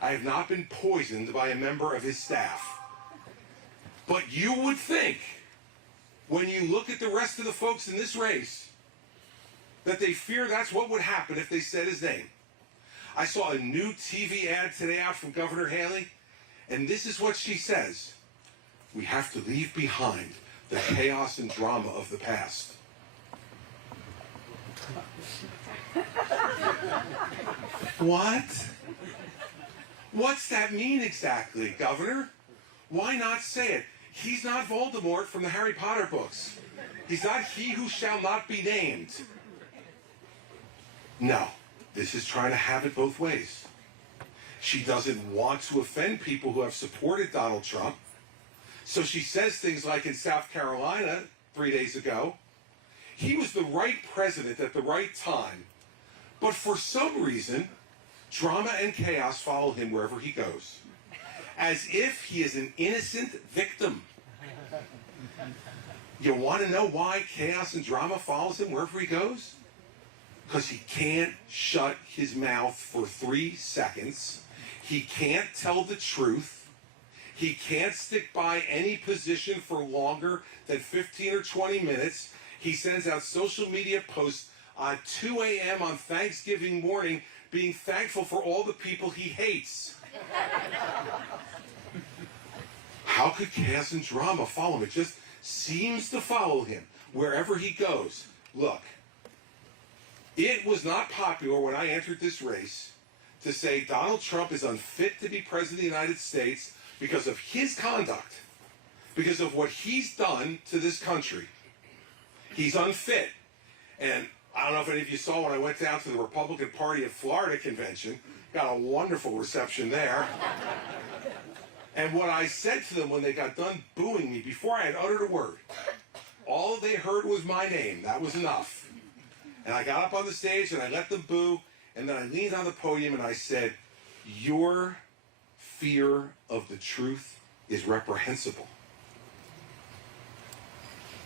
I have not been poisoned by a member of his staff. But you would think, when you look at the rest of the folks in this race, that they fear that's what would happen if they said his name. I saw a new TV ad today out from Governor Haley, and this is what she says. We have to leave behind the chaos and drama of the past. What? What's that mean exactly, Governor? Why not say it? He's not Voldemort from the Harry Potter books. He's not he who shall not be named. No, this is trying to have it both ways. She doesn't want to offend people who have supported Donald Trump. So she says things like in South Carolina 3 days ago, he was the right president at the right time, but for some reason, drama and chaos follow him wherever he goes, as if he is an innocent victim. You want to know why chaos and drama follows him wherever he goes? Because he can't shut his mouth for 3 seconds. He can't tell the truth. He can't stick by any position for longer than 15 or 20 minutes. He sends out social media posts on 2 a.m. on Thanksgiving morning being thankful for all the people he hates. How could chaos and drama follow him? It just seems to follow him wherever he goes. Look, it was not popular when I entered this race to say Donald Trump is unfit to be president of the United States because of his conduct, because of what he's done to this country. He's unfit. And I don't know if any of you saw when I went down to the Republican Party of Florida convention, got a wonderful reception there. And what I said to them when they got done booing me, before I had uttered a word, all they heard was my name. That was enough. And I got up on the stage and I let them boo, and then I leaned on the podium and I said, your fear of the truth is reprehensible.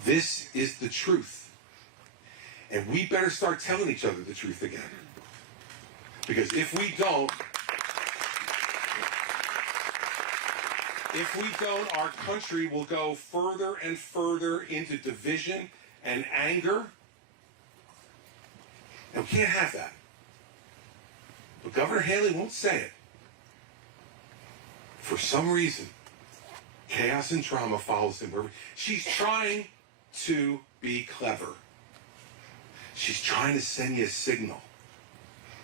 This is the truth. And we better start telling each other the truth again. Because if we don't, our country will go further and further into division and anger. And we can't have that. But Governor Haley won't say it. For some reason, chaos and drama follows him wherever. She's trying to be clever. She's trying to send you a signal.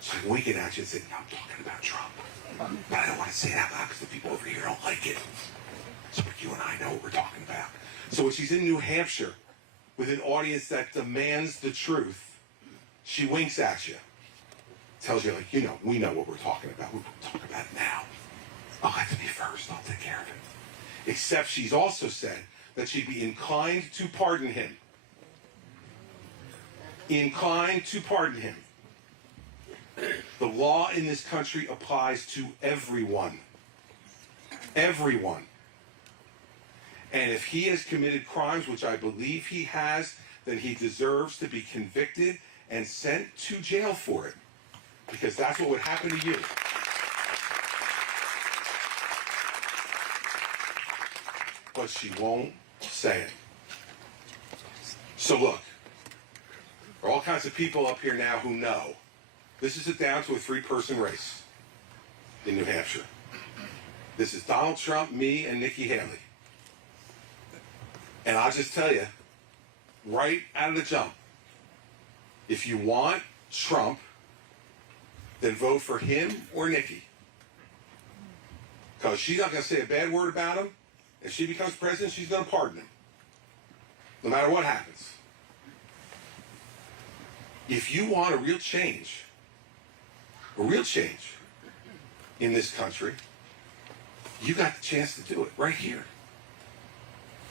So I'm winking at you and saying, I'm talking about Trump. But I don't want to say it out loud because the people over here don't like it. So you and I know what we're talking about. So when she's in New Hampshire with an audience that demands the truth, she winks at you. Tells you, like, we know what we're talking about. We're talking about it now. I'll let me first. I'll take care of it. Except she's also said that she'd be inclined to pardon him. Inclined to pardon him. The law in this country applies to everyone. Everyone. And if he has committed crimes, which I believe he has, then he deserves to be convicted and sent to jail for it. Because that's what would happen to you. But she won't say it. So look, there are all kinds of people up here now who know this is down to a 3-person race in New Hampshire. This is Donald Trump, me, and Nikki Haley. And I'll just tell you, right out of the jump, if you want Trump, then vote for him or Nikki. Because she's not going to say a bad word about him. If she becomes president, she's going to pardon him. No matter what happens. If you want a real change in this country, you got the chance to do it right here.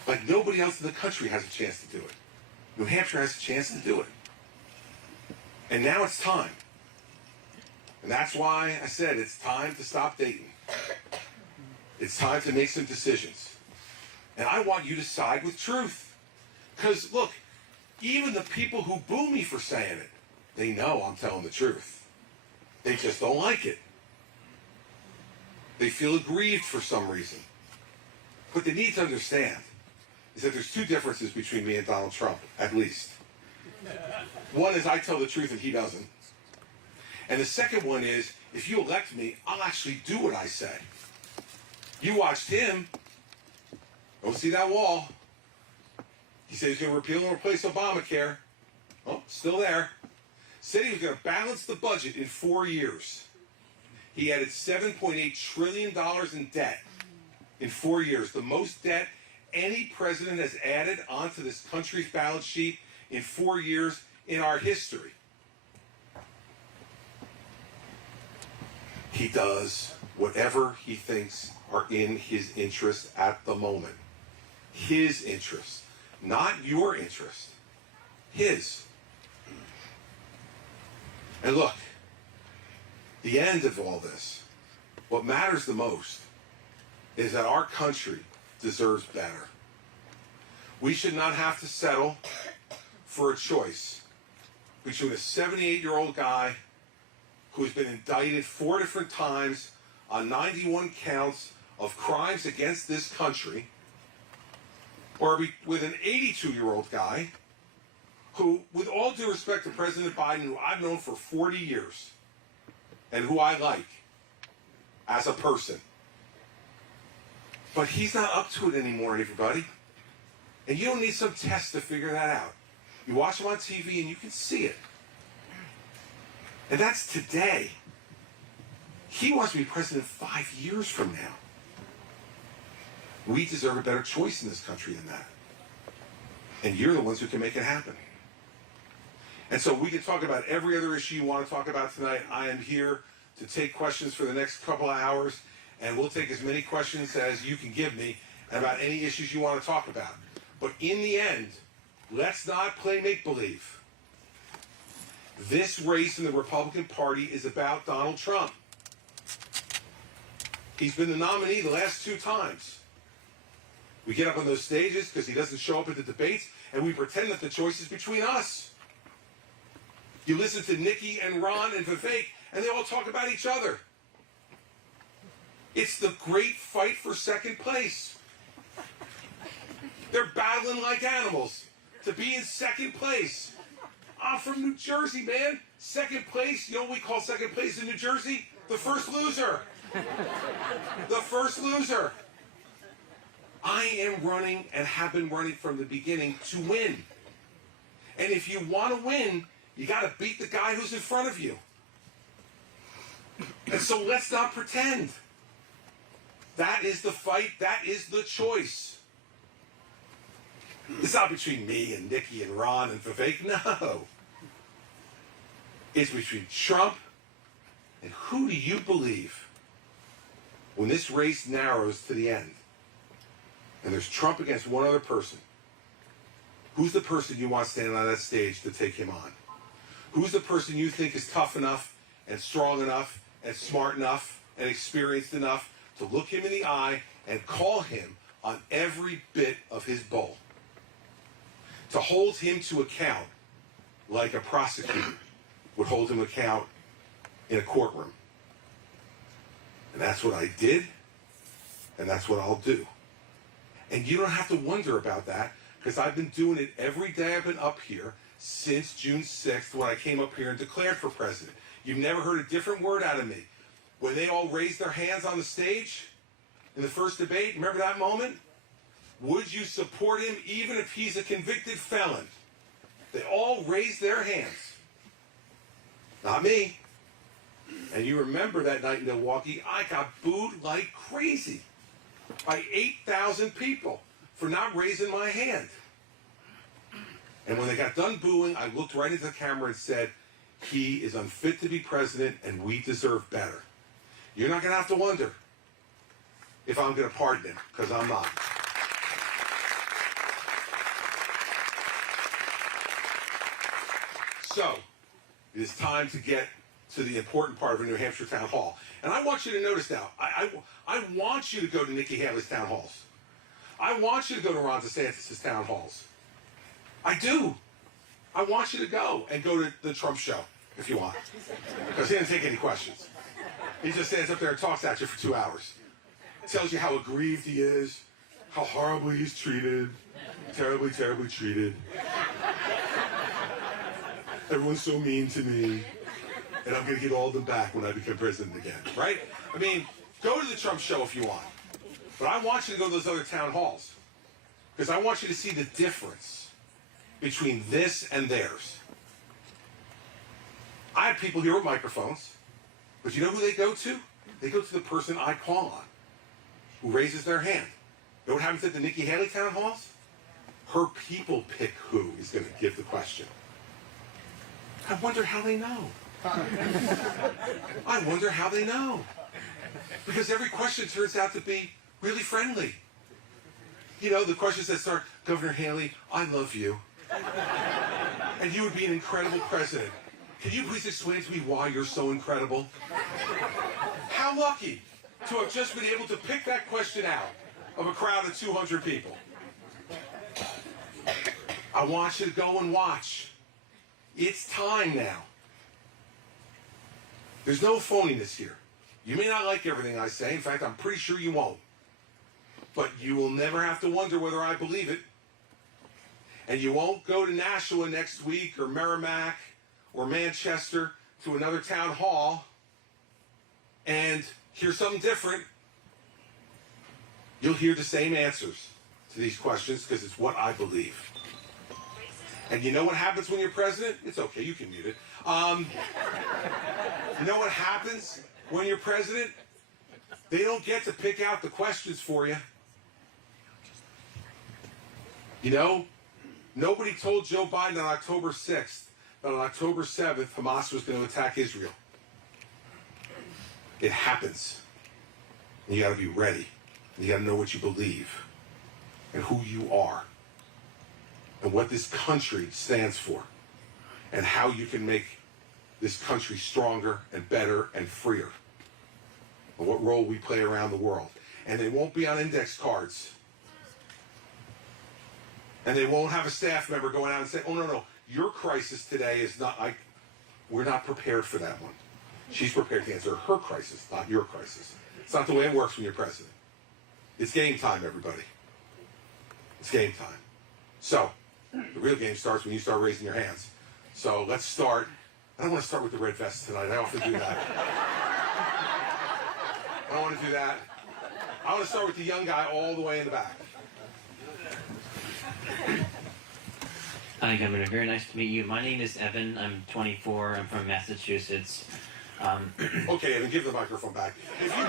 Like nobody else in the country has a chance to do it. New Hampshire has a chance to do it. And now it's time. And that's why I said it's time to stop dating. It's time to make some decisions. And I want you to side with truth. Because, look, even the people who boo me for saying it, they know I'm telling the truth. They just don't like it. They feel aggrieved for some reason. What they need to understand is that there's two differences between me and Donald Trump, at least. One is I tell the truth and he doesn't. And the second one is, if you elect me, I'll actually do what I say. You watched him. Don't see that wall. He said he's going to repeal and replace Obamacare. Oh, still there. Said he was going to balance the budget in 4 years. He added $7.8 trillion in debt in 4 years. The most debt any president has added onto this country's balance sheet in 4 years in our history. He does whatever he thinks are in his interest at the moment. His interest, not your interest. His. And look, the end of all this, what matters the most is that our country deserves better. We should not have to settle for a choice between a 78-year-old guy who has been indicted 4 different times on 91 counts of crimes against this country, or with an 82-year-old guy who, with all due respect to President Biden, who I've known for 40 years, and who I like as a person. But he's not up to it anymore, everybody. And you don't need some test to figure that out. You watch him on TV and you can see it. And that's today. He wants to be president 5 years from now. We deserve a better choice in this country than that. And you're the ones who can make it happen. And so we can talk about every other issue you want to talk about tonight. I am here to take questions for the next couple of hours, and we'll take as many questions as you can give me about any issues you want to talk about. But in the end, let's not play make-believe. This race in the Republican Party is about Donald Trump. He's been the nominee the last 2 times. We get up on those stages because he doesn't show up at the debates, and we pretend that the choice is between us. You listen to Nikki and Ron and Vivek, and they all talk about each other. It's the great fight for second place. They're battling like animals to be in second place. I'm from New Jersey, man. Second place, you know what we call second place in New Jersey? The first loser. The first loser. I am running and have been running from the beginning to win. And if you want to win, you got to beat the guy who's in front of you. And so let's not pretend. That is the fight. That is the choice. It's not between me and Nikki and Ron and Vivek. No. It's between Trump and who do you believe when this race narrows to the end and there's Trump against one other person? Who's the person you want standing on that stage to take him on? Who's the person you think is tough enough and strong enough and smart enough and experienced enough to look him in the eye and call him on every bit of his bull? To hold him to account like a prosecutor would hold him account in a courtroom. And that's what I did, and that's what I'll do. And you don't have to wonder about that, because I've been doing it every day I've been up here since June 6th when I came up here and declared for president. You've never heard a different word out of me. When they all raised their hands on the stage in the first debate, remember that moment? Would you support him even if he's a convicted felon? They all raised their hands. Not me. And you remember that night in Milwaukee, I got booed like crazy by 8,000 people for not raising my hand. And when they got done booing, I looked right into the camera and said, he is unfit to be president and we deserve better. You're not going to have to wonder if I'm going to pardon him, because I'm not. So, it is time to get to the important part of a New Hampshire town hall. And I want you to notice now, I want you to go to Nikki Haley's town halls. I want you to go to Ron DeSantis' town halls. I do. I want you to go and go to the Trump show if you want. Because he didn't take any questions. He just stands up there and talks at you for 2 hours. Tells you how aggrieved he is, how horribly he's treated, terribly, terribly treated. Everyone's so mean to me, and I'm going to get all of them back when I become president again, right? I mean, go to the Trump show if you want, but I want you to go to those other town halls, because I want you to see the difference between this and theirs. I have people here with microphones, but you know who they go to? They go to the person I call on, who raises their hand. You know what happens at the Nikki Haley town halls? Her people pick who is going to give the question. I wonder how they know. I wonder how they know. Because every question turns out to be really friendly. You know, the questions that start, Governor Haley, I love you. And you would be an incredible president. Can you please explain to me why you're so incredible? How lucky to have just been able to pick that question out of a crowd of 200 people. I want you to go and watch. It's time now. There's no phoniness here. You may not like everything I say. In fact, I'm pretty sure you won't. But you will never have to wonder whether I believe it. And you won't go to Nashua next week or Merrimack or Manchester to another town hall and hear something different. You'll hear the same answers to these questions because it's what I believe. And you know what happens when you're president? It's okay, you can mute it. You know what happens when you're president? They don't get to pick out the questions for you. You know, nobody told Joe Biden on October 6th that on October 7th, Hamas was going to attack Israel. It happens. And you got to be ready. And you got to know what you believe and who you are and what this country stands for and how you can make this country stronger and better and freer and what role we play around the world. And they won't be on index cards. And they won't have a staff member going out and say, oh, no, your crisis today is not, we're not prepared for that one. She's prepared to answer her crisis, not your crisis. It's not the way it works when you're president. It's game time, everybody. It's game time. So, the real game starts when you start raising your hands. So, let's start. I don't want to start with the red vest tonight. I often do that. I don't want to do that. I want to start with the young guy all the way in the back. Hi, Governor. Very nice to meet you. My name is Evan. I'm 24. I'm from Massachusetts. Okay, Evan, give the microphone back. If you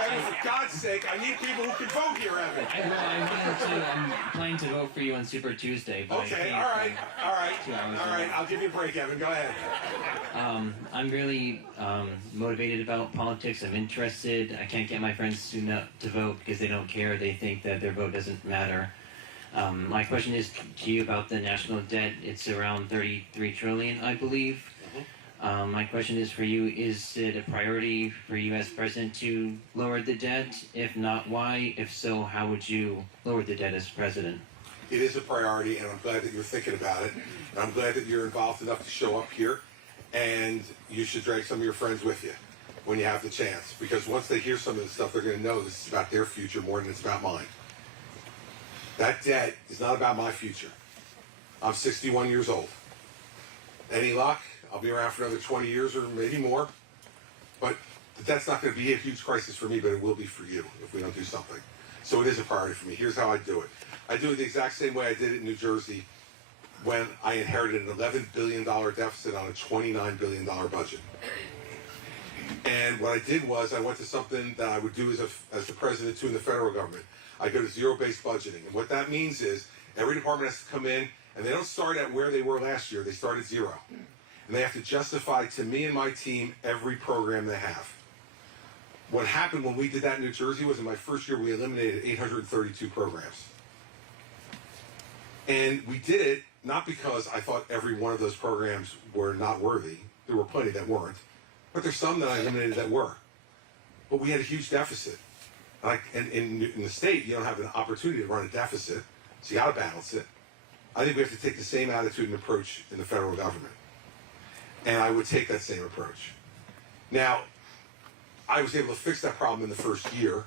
Evan, for God's sake, I need people who can vote here, Evan. I'm planning to vote for you on Super Tuesday. But Okay, all right. 2 hours All right, I'll give you a break, Evan. Go ahead. I'm really motivated about politics. I'm interested. I can't get my friends to vote because they don't care. They think that their vote doesn't matter. My question is to you about the national debt. It's around $33 trillion, I believe. My question is for you, is it a priority for you as president to lower the debt? If not, why? If so, how would you lower the debt as president? It is a priority, and I'm glad that you're thinking about it. And I'm glad that you're involved enough to show up here. And you should drag some of your friends with you when you have the chance. Because once they hear some of this stuff, they're going to know this is about their future more than it's about mine. That debt is not about my future. I'm 61 years old. Any luck? I'll be around for another 20 years or maybe more. But that's not going to be a huge crisis for me, but it will be for you if we don't do something. So it is a priority for me. Here's how I do it. I do it the exact same way I did it in New Jersey when I inherited an $11 billion deficit on a $29 billion budget. And what I did was I went to something that I would do as the president too in the federal government. I go to zero-based budgeting. And what that means is every department has to come in, and they don't start at where they were last year. They start at zero. And they have to justify to me and my team every program they have. What happened when we did that in New Jersey was in my first year, we eliminated 832 programs. And we did it not because I thought every one of those programs were not worthy. There were plenty that weren't. But there's some that I eliminated that were. But we had a huge deficit. And in the state, you don't have an opportunity to run a deficit, so you got to balance it. I think we have to take the same attitude and approach in the federal government. And I would take that same approach. Now, I was able to fix that problem in the first year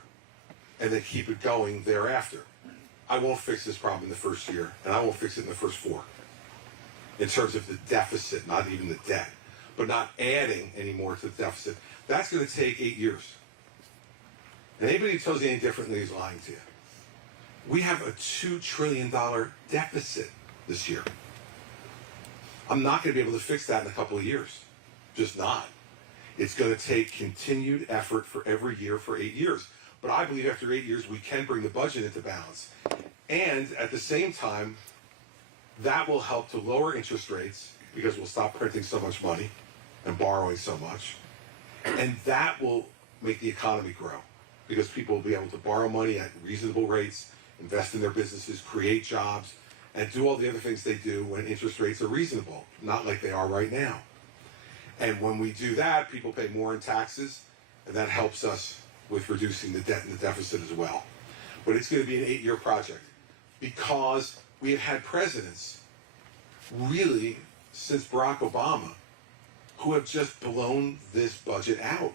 and then keep it going thereafter. I won't fix this problem in the first year, and I won't fix it in the first 4. In terms of the deficit, not even the debt, but not adding any more to the deficit. That's going to take 8 years. And anybody who tells you any differently is lying to you. We have a $2 trillion deficit this year. I'm not going to be able to fix that in a couple of years. Just not. It's going to take continued effort for every year for 8 years. But I believe after 8 years, we can bring the budget into balance. And at the same time, that will help to lower interest rates because we'll stop printing so much money and borrowing so much. And that will make the economy grow because people will be able to borrow money at reasonable rates, invest in their businesses, create jobs, and do all the other things they do when interest rates are reasonable, not like they are right now. And when we do that, people pay more in taxes, and that helps us with reducing the debt and the deficit as well. But it's going to be an 8-year project because we have had presidents, really, since Barack Obama, who have just blown this budget out.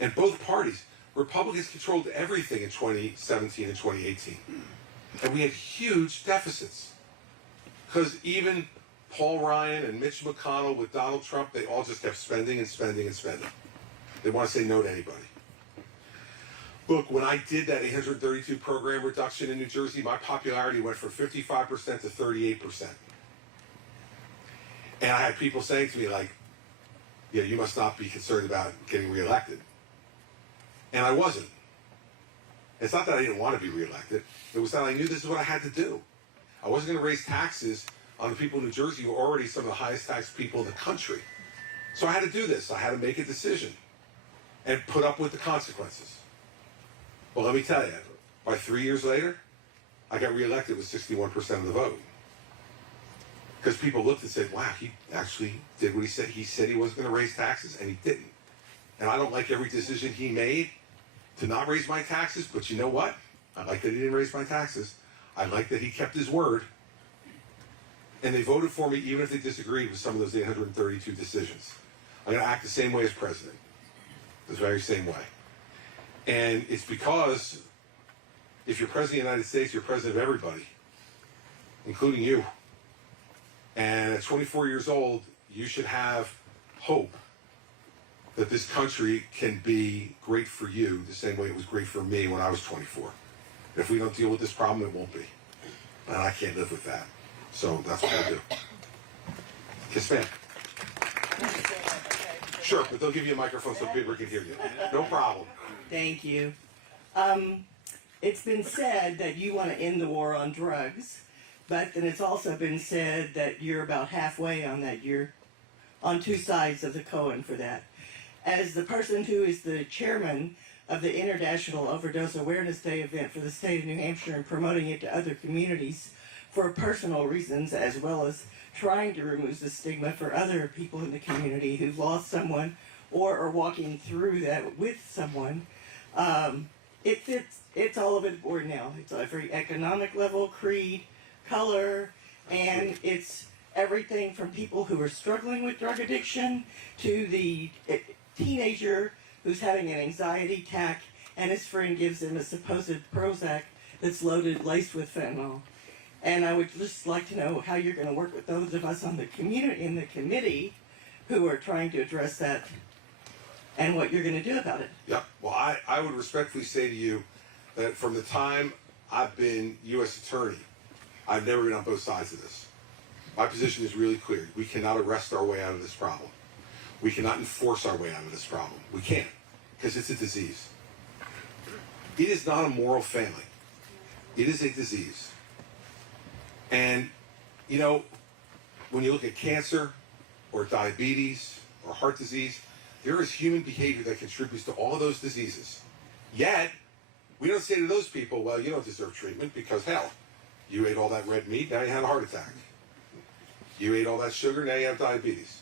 And both parties, Republicans controlled everything in 2017 and 2018. And we had huge deficits. Because even Paul Ryan and Mitch McConnell with Donald Trump, they all just kept spending and spending and spending. They want to say no to anybody. Look, when I did that 832 program reduction in New Jersey, my popularity went from 55% to 38%. And I had people saying to me like, yeah, you must not be concerned about getting reelected. And I wasn't. It's not that I didn't want to be reelected. It was that I knew this is what I had to do. I wasn't going to raise taxes on the people in New Jersey who are already some of the highest taxed people in the country. So I had to do this. I had to make a decision and put up with the consequences. Well, let me tell you, by 3 years later, I got reelected with 61% of the vote. Because people looked and said, wow, he actually did what he said. He said he wasn't going to raise taxes, and he didn't. And I don't like every decision he made to not raise my taxes, but you know what? I like that he didn't raise my taxes. I like that he kept his word. And they voted for me even if they disagreed with some of those 832 decisions. I'm going to act the same way as president. The very same way. And it's because if you're president of the United States, you're president of everybody, including you. And at 24 years old, you should have hope that this country can be great for you the same way it was great for me when I was 24. And if we don't deal with this problem, it won't be. And I can't live with that. So that's what I do. Yes, ma'am. Sure, but they'll give you a microphone so people can hear you. No problem. Thank you. It's been said that you want to end the war on drugs, but then it's also been said that you're about halfway on that. You're on two sides of the coin for that. As the person who is the chairman of the International Overdose Awareness Day event for the state of New Hampshire and promoting it to other communities for personal reasons, as well as trying to remove the stigma for other people in the community who've lost someone or are walking through that with someone, it's all over the board now. It's every economic level, creed, color, and it's everything from people who are struggling with drug addiction to the teenager who's having an anxiety attack and his friend gives him a supposed Prozac that's loaded, laced with fentanyl. And I would just like to know how you're going to work with those of us on the committee who are trying to address that and what you're going to do about it. Yep. Well, I would respectfully say to you that from the time I've been U.S. Attorney, I've never been on both sides of this. My position is really clear. We cannot arrest our way out of this problem. We cannot enforce our way out of this problem. We can't, because it's a disease. It is not a moral failing. It is a disease. And, you know, when you look at cancer or diabetes or heart disease, there is human behavior that contributes to all of those diseases. Yet, we don't say to those people, well, you don't deserve treatment because, hell, you ate all that red meat, now you had a heart attack. You ate all that sugar, now you have diabetes.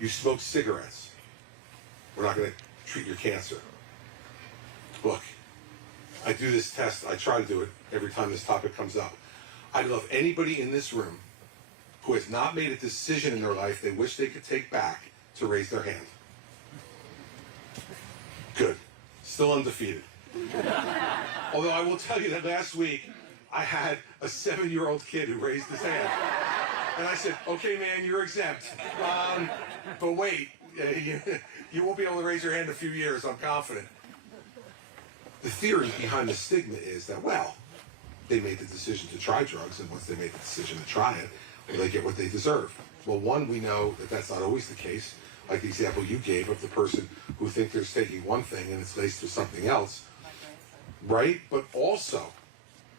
You smoked cigarettes. We're not going to treat your cancer. Look, I do this test. I try to do it every time this topic comes up. I love anybody in this room who has not made a decision in their life they wish they could take back to raise their hand. still undefeated. Although I will tell you that last week, I had a 7-year-old kid who raised his hand. And I said, okay, man, you're exempt. But wait, you won't be able to raise your hand in a few years, I'm confident. The theory behind the stigma is that, well, they made the decision to try drugs, and once they make the decision to try it, well, they get what they deserve. Well, one, we know that that's not always the case, like the example you gave of the person who thinks they're taking one thing and it's laced with something else, right? But also,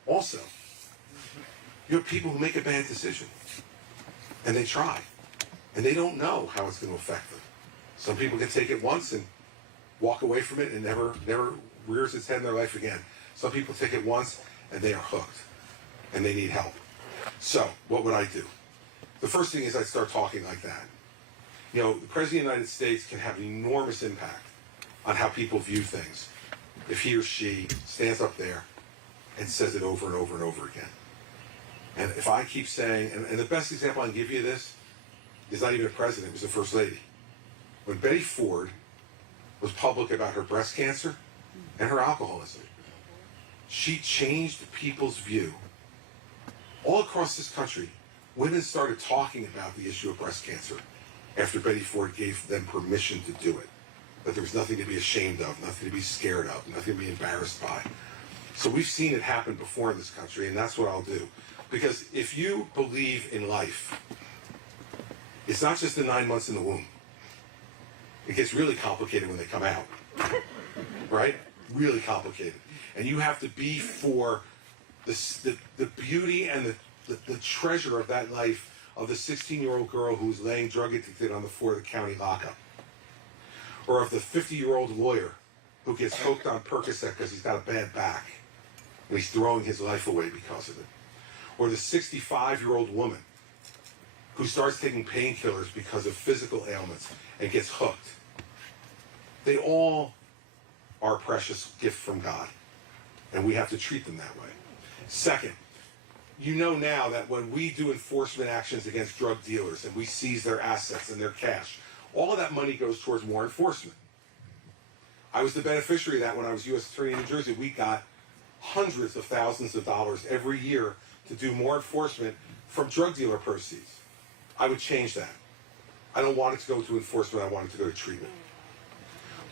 you have people who make a bad decision, and they try, and they don't know how it's going to affect them. Some people can take it once and walk away from it and never rears its head in their life again. Some people take it once and they are hooked, and they need help. So, what would I do? The first thing is I'd start talking like that. You know, the President of the United States can have an enormous impact on how people view things if he or she stands up there and says it over and over and over again. And if I keep saying, and the best example I can give you of this is not even a president, it was the First Lady. When Betty Ford was public about her breast cancer and her alcoholism, she changed people's view. All across this country, women started talking about the issue of breast cancer after Betty Ford gave them permission to do it. That there was nothing to be ashamed of, nothing to be scared of, nothing to be embarrassed by. So we've seen it happen before in this country, and that's what I'll do. Because if you believe in life, it's not just the 9 months in the womb. It gets really complicated when they come out, right? Really complicated. And you have to be for the beauty and the treasure of that life of the 16-year-old girl who's laying drug addicted on the floor of the county lockup. Or of the 50-year-old lawyer who gets hooked on Percocet because he's got a bad back and he's throwing his life away because of it. Or the 65-year-old woman who starts taking painkillers because of physical ailments and gets hooked. They all are a precious gift from God, and we have to treat them that way. Second, you know now that when we do enforcement actions against drug dealers and we seize their assets and their cash, all of that money goes towards more enforcement. I was the beneficiary of that when I was U.S. Attorney in New Jersey. We got hundreds of thousands of dollars every year to do more enforcement from drug dealer proceeds. I would change that. I don't want it to go to enforcement. I want it to go to treatment.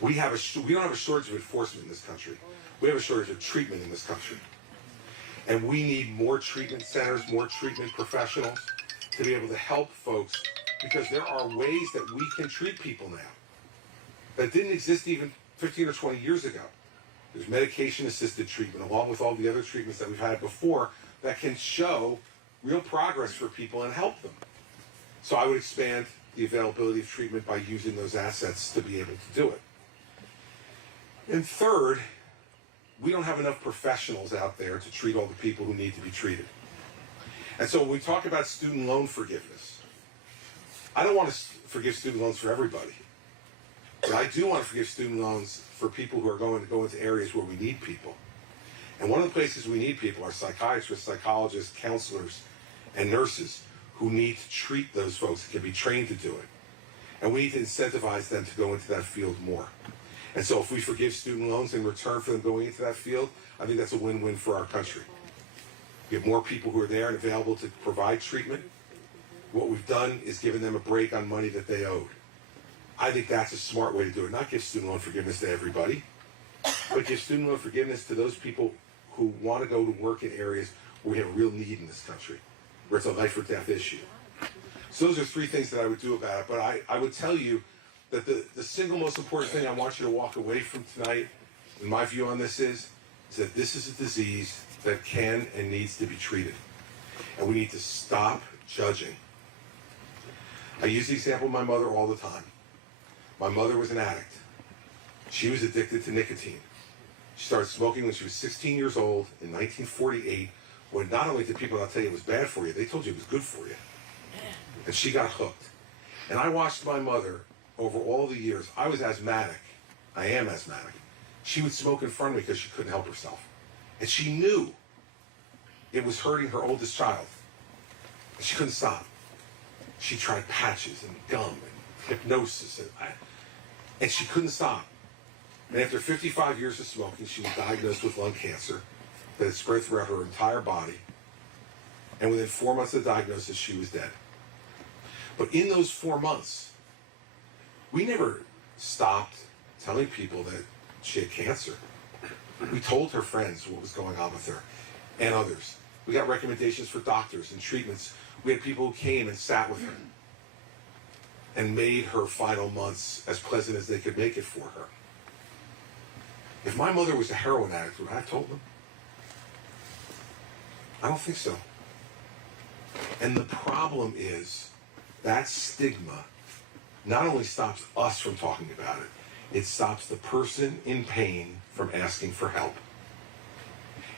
We don't have a shortage of enforcement in this country. We have a shortage of treatment in this country. And we need more treatment centers, more treatment professionals to be able to help folks, because there are ways that we can treat people now that didn't exist even 15 or 20 years ago. There's medication-assisted treatment, along with all the other treatments that we've had before, that can show real progress for people and help them. So I would expand the availability of treatment by using those assets to be able to do it. And third, we don't have enough professionals out there to treat all the people who need to be treated. And so when we talk about student loan forgiveness, I don't want to forgive student loans for everybody. But I do want to forgive student loans for people who are going to go into areas where we need people. And one of the places we need people are psychiatrists, psychologists, counselors, and nurses who need to treat those folks and can be trained to do it. And we need to incentivize them to go into that field more. And so if we forgive student loans in return for them going into that field, I think that's a win-win for our country. We have more people who are there and available to provide treatment. What we've done is given them a break on money that they owed. I think that's a smart way to do it. Not give student loan forgiveness to everybody, but give student loan forgiveness to those people who want to go to work in areas where we have a real need in this country, where it's a life or death issue. So those are three things that I would do about it. But I would tell you that the single most important thing I want you to walk away from tonight, in my view on this is that this is a disease that can and needs to be treated. And we need to stop judging. I use the example of my mother all the time. My mother was an addict. She was addicted to nicotine. She started smoking when she was 16 years old in 1948, when not only did people not tell you it was bad for you, they told you it was good for you. And she got hooked. And I watched my mother over all the years. I was asthmatic. I am asthmatic. She would smoke in front of me because she couldn't help herself. And she knew it was hurting her oldest child. And she couldn't stop. She tried patches and gum and hypnosis. And she couldn't stop. And after 55 years of smoking, she was diagnosed with lung cancer that had spread throughout her entire body. And within 4 months of the diagnosis, she was dead. But in those 4 months, we never stopped telling people that she had cancer. We told her friends what was going on with her and others. We got recommendations for doctors and treatments. We had people who came and sat with her and made her final months as pleasant as they could make it for her. If my mother was a heroin addict, would I have told them? I don't think so. And the problem is that stigma not only stops us from talking about it, it stops the person in pain from asking for help.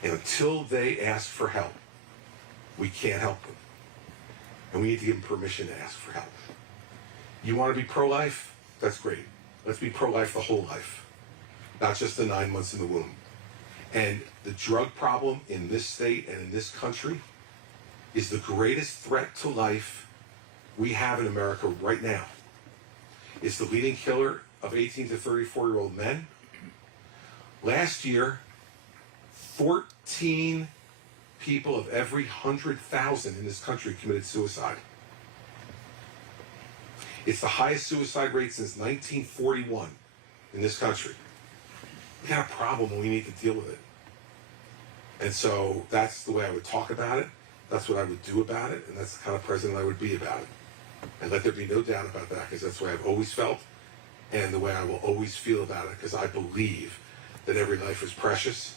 And until they ask for help, we can't help them. And we need to give them permission to ask for help. You want to be pro-life? That's great. Let's be pro-life the whole life, not just the 9 months in the womb. And the drug problem in this state and in this country is the greatest threat to life we have in America right now. It's the leading killer of 18 to 34-year-old men. Last year, 14 people of every 100,000 in this country committed suicide. It's the highest suicide rate since 1941 in this country. We got a problem and we need to deal with it. And so that's the way I would talk about it. That's what I would do about it. And that's the kind of president I would be about it. And let there be no doubt about that, because that's the way I've always felt and the way I will always feel about it, because I believe that every life is precious,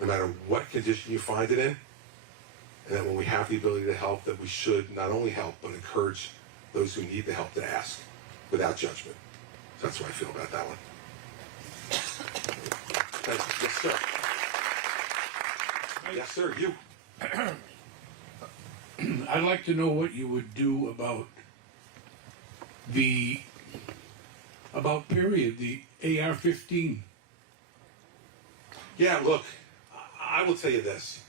no matter what condition you find it in. And that when we have the ability to help, that we should not only help, but encourage those who need the help to ask without judgment. So that's what I feel about that one. Thank you. Yes, sir. Yes, sir. You. I'd like to know what you would do about the AR-15. Yeah, look, I will tell you this.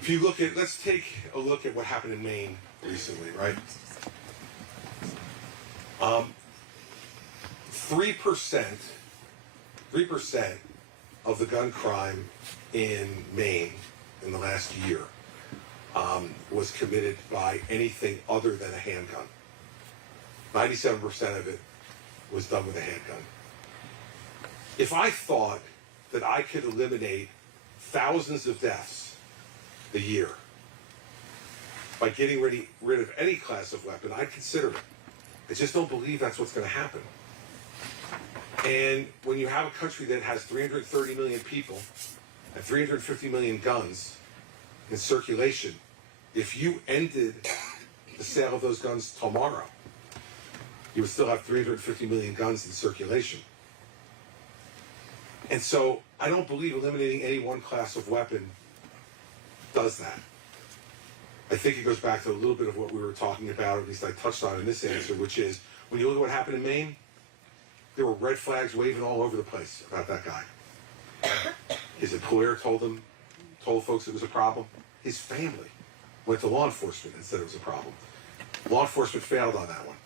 If you look at, let's take a look at what happened in Maine recently, right? 3% of the gun crime in Maine in the last year was committed by anything other than a handgun. 97% of it was done with a handgun. If I thought that I could eliminate thousands of deaths a year by getting rid of any class of weapon, I'd consider it. I just don't believe that's what's going to happen. And when you have a country that has 330 million people and 350 million guns in circulation, if you ended the sale of those guns tomorrow, you would still have 350 million guns in circulation. And so I don't believe eliminating any one class of weapon does that. I think it goes back to a little bit of what we were talking about, or at least I touched on in this answer, which is when you look at what happened in Maine, there were red flags waving all over the place about that guy. His employer told folks it was a problem. His family went to law enforcement and said it was a problem. Law enforcement failed on that one,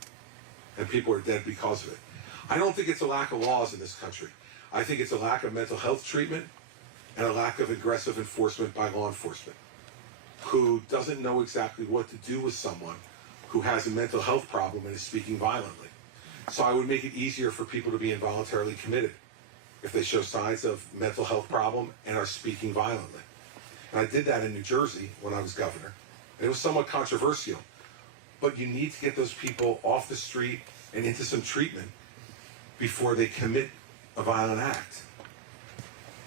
and people are dead because of it. I don't think it's a lack of laws in this country. I think it's a lack of mental health treatment and a lack of aggressive enforcement by law enforcement, who doesn't know exactly what to do with someone who has a mental health problem and is speaking violently. So I would make it easier for people to be involuntarily committed if they show signs of mental health problem and are speaking violently. And I did that in New Jersey when I was governor. And it was somewhat controversial. But you need to get those people off the street and into some treatment before they commit a violent act.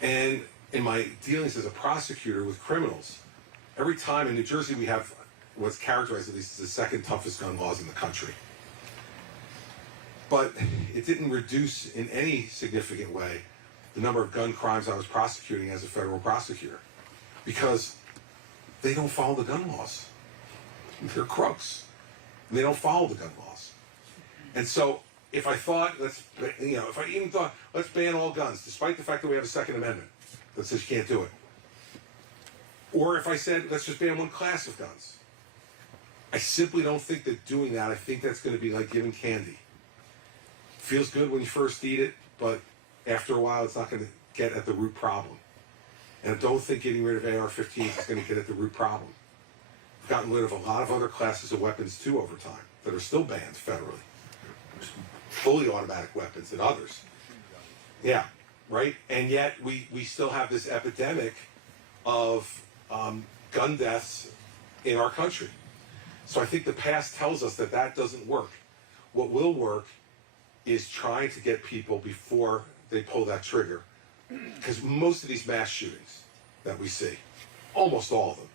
And in my dealings as a prosecutor with criminals, every time in New Jersey we have what's characterized at least as the second toughest gun laws in the country. But it didn't reduce in any significant way the number of gun crimes I was prosecuting as a federal prosecutor, because they don't follow the gun laws. They're crooks. They don't follow the gun laws. And so if I thought, let's ban all guns, despite the fact that we have a Second Amendment that says you can't do it. Or if I said, let's just ban one class of guns. I simply don't think that doing that, I think that's going to be like giving candy. Feels good when you first eat it, but after a while, it's not going to get at the root problem. And I don't think getting rid of AR-15s is going to get at the root problem. We've gotten rid of a lot of other classes of weapons too over time that are still banned federally. Fully automatic weapons and others. Yeah, right? And yet we still have this epidemic of gun deaths in our country. So I think the past tells us that that doesn't work. What will work is trying to get people before they pull that trigger. Because most of these mass shootings that we see, almost all of them,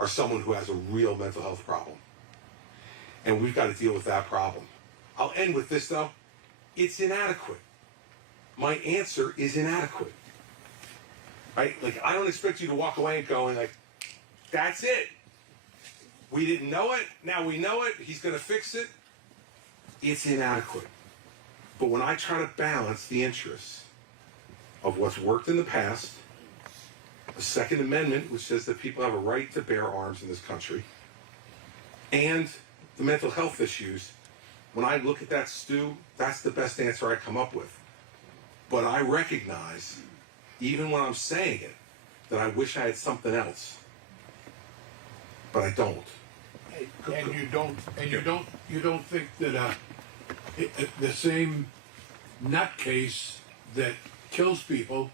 are someone who has a real mental health problem. And we've got to deal with that problem. I'll end with this, though. It's inadequate. My answer is inadequate. Right? Like, I don't expect you to walk away and going, like, that's it. We didn't know it. Now we know it. He's going to fix it. It's inadequate. But when I try to balance the interests of what's worked in the past, the Second Amendment, which says that people have a right to bear arms in this country, and the mental health issues, when I look at that, Stu, that's the best answer I come up with. But I recognize, even when I'm saying it, that I wish I had something else. But I don't. And you don't think that the same nutcase that kills people,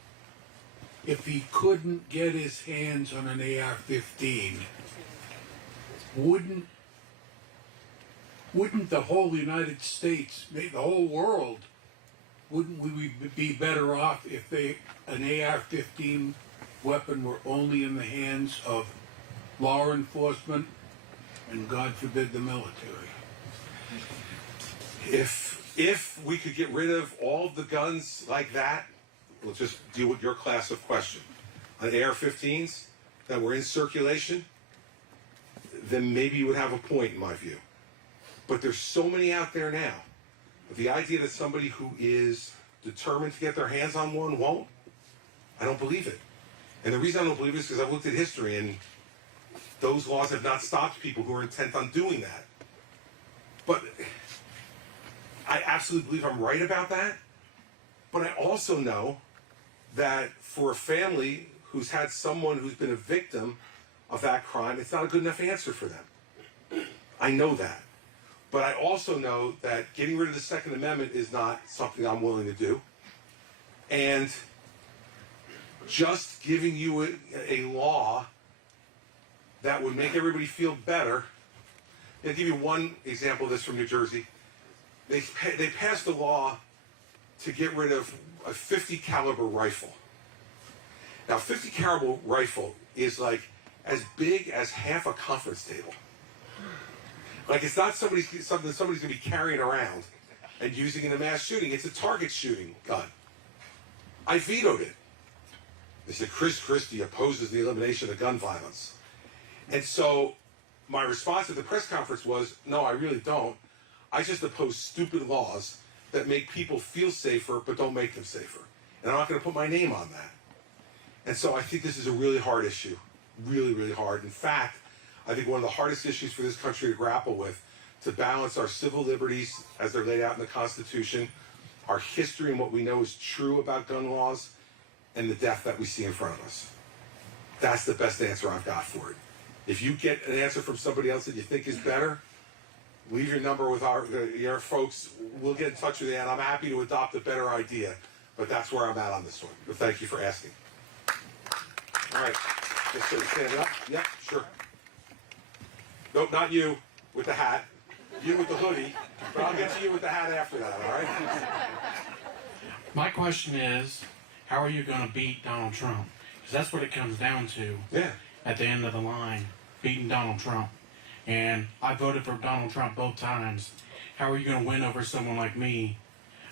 if he couldn't get his hands on an AR-15, wouldn't the whole United States, the whole world, wouldn't we be better off if an AR-15 weapon were only in the hands of law enforcement and, God forbid, the military? If we could get rid of all of the guns like that, we'll just deal with your class of question. On AR-15s that were in circulation, then maybe you would have a point in my view. But there's so many out there now. The idea that somebody who is determined to get their hands on one won't, I don't believe it. And the reason I don't believe it is because I've looked at history and those laws have not stopped people who are intent on doing that. But I absolutely believe I'm right about that. But I also know that for a family who's had someone who's been a victim of that crime, it's not a good enough answer for them. I know that. But I also know that getting rid of the Second Amendment is not something I'm willing to do. And just giving you a law that would make everybody feel better. I'll give you one example of this from New Jersey. They passed a law to get rid of a 50 caliber rifle. Now, 50 caliber rifle is like as big as half a conference table. Like, it's not something somebody's going to be carrying around and using in a mass shooting. It's a target shooting gun. I vetoed it. They said Christie opposes the elimination of gun violence. And so my response at the press conference was, no, I really don't. I just oppose stupid laws that make people feel safer but don't make them safer. And I'm not going to put my name on that. And so I think this is a really hard issue. Really, really hard. In fact, I think one of the hardest issues for this country to grapple with, to balance our civil liberties as they're laid out in the Constitution, our history and what we know is true about gun laws, and the death that we see in front of us. That's the best answer I've got for it. If you get an answer from somebody else that you think is better, leave your number with your folks. We'll get in touch with you, and I'm happy to adopt a better idea. But that's where I'm at on this one. But thank you for asking. All right. Just stand up. Yep, sure. Nope, not you with the hat. You with the hoodie. But I'll get to you with the hat after that, all right? My question is, how are you going to beat Donald Trump? Because that's what it comes down to. Yeah. At the end of the line, beating Donald Trump. And I voted for Donald Trump both times. How are you going to win over someone like me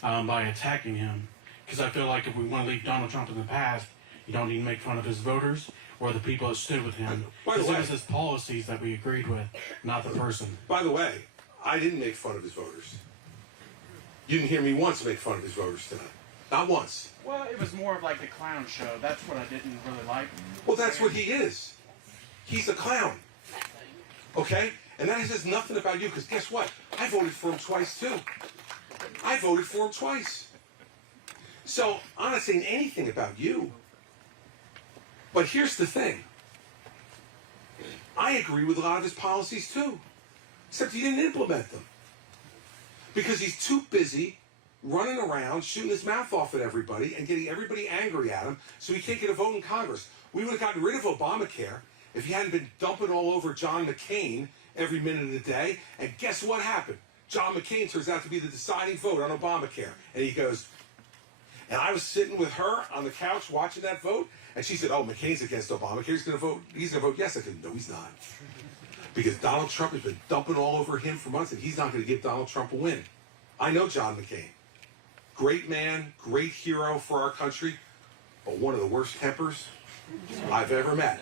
by attacking him? Because I feel like if we want to leave Donald Trump in the past, you don't need to make fun of his voters or the people that stood with him. By the Because it way- was his policies that we agreed with, not the person. By the way, I didn't make fun of his voters. You didn't hear me once make fun of his voters tonight. Not once. Well, it was more of like the clown show. That's what I didn't really like. Well, that's what he is. He's a clown. Okay? And that says nothing about you, because guess what? I voted for him twice, too. I voted for him twice. So I'm not saying anything about you. But here's the thing. I agree with a lot of his policies too. Except he didn't implement them. Because he's too busy running around, shooting his mouth off at everybody and getting everybody angry at him so he can't get a vote in Congress. We would have gotten rid of Obamacare if he hadn't been dumping all over John McCain every minute of the day. And guess what happened? John McCain turns out to be the deciding vote on Obamacare. And he goes, and I was sitting with her on the couch watching that vote, and she said, oh, McCain's against Obamacare. He's going to vote yes. I said, no, he's not. Because Donald Trump has been dumping all over him for months, and he's not going to give Donald Trump a win. I know John McCain. Great man, great hero for our country, but one of the worst tempers I've ever met.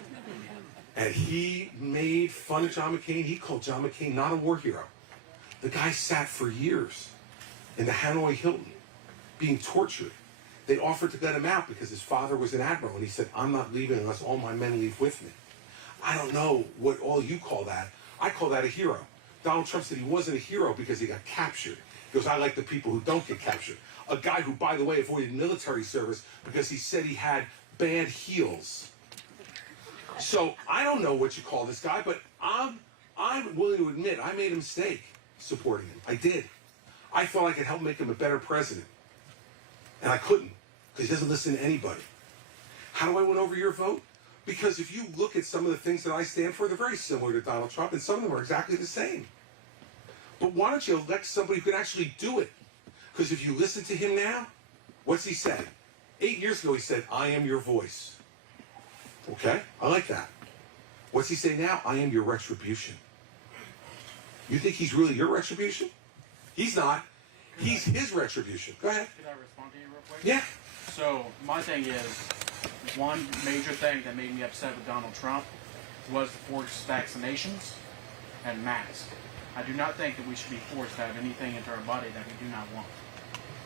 And he made fun of John McCain. He called John McCain not a war hero. The guy sat for years in the Hanoi Hilton being tortured. They offered to let him out because his father was an admiral, and he said, I'm not leaving unless all my men leave with me. I don't know what all you call that. I call that a hero. Donald Trump said he wasn't a hero because he got captured. He goes, I like the people who don't get captured. A guy who, by the way, avoided military service because he said he had bad heels. So I don't know what you call this guy, but I'm willing to admit I made a mistake supporting him. I did. I thought I could help make him a better president. And I couldn't, because he doesn't listen to anybody. How do I win over your vote? Because if you look at some of the things that I stand for, they're very similar to Donald Trump, and some of them are exactly the same. But why don't you elect somebody who can actually do it? Because if you listen to him now, what's he say? 8 years ago he said, I am your voice. Okay, I like that. What's he say now? I am your retribution. You think he's really your retribution? He's not. He's his retribution. Go ahead. Could I respond to you real quick? Yeah. So my thing is, one major thing that made me upset with Donald Trump was the forced vaccinations and masks. I do not think that we should be forced to have anything into our body that we do not want.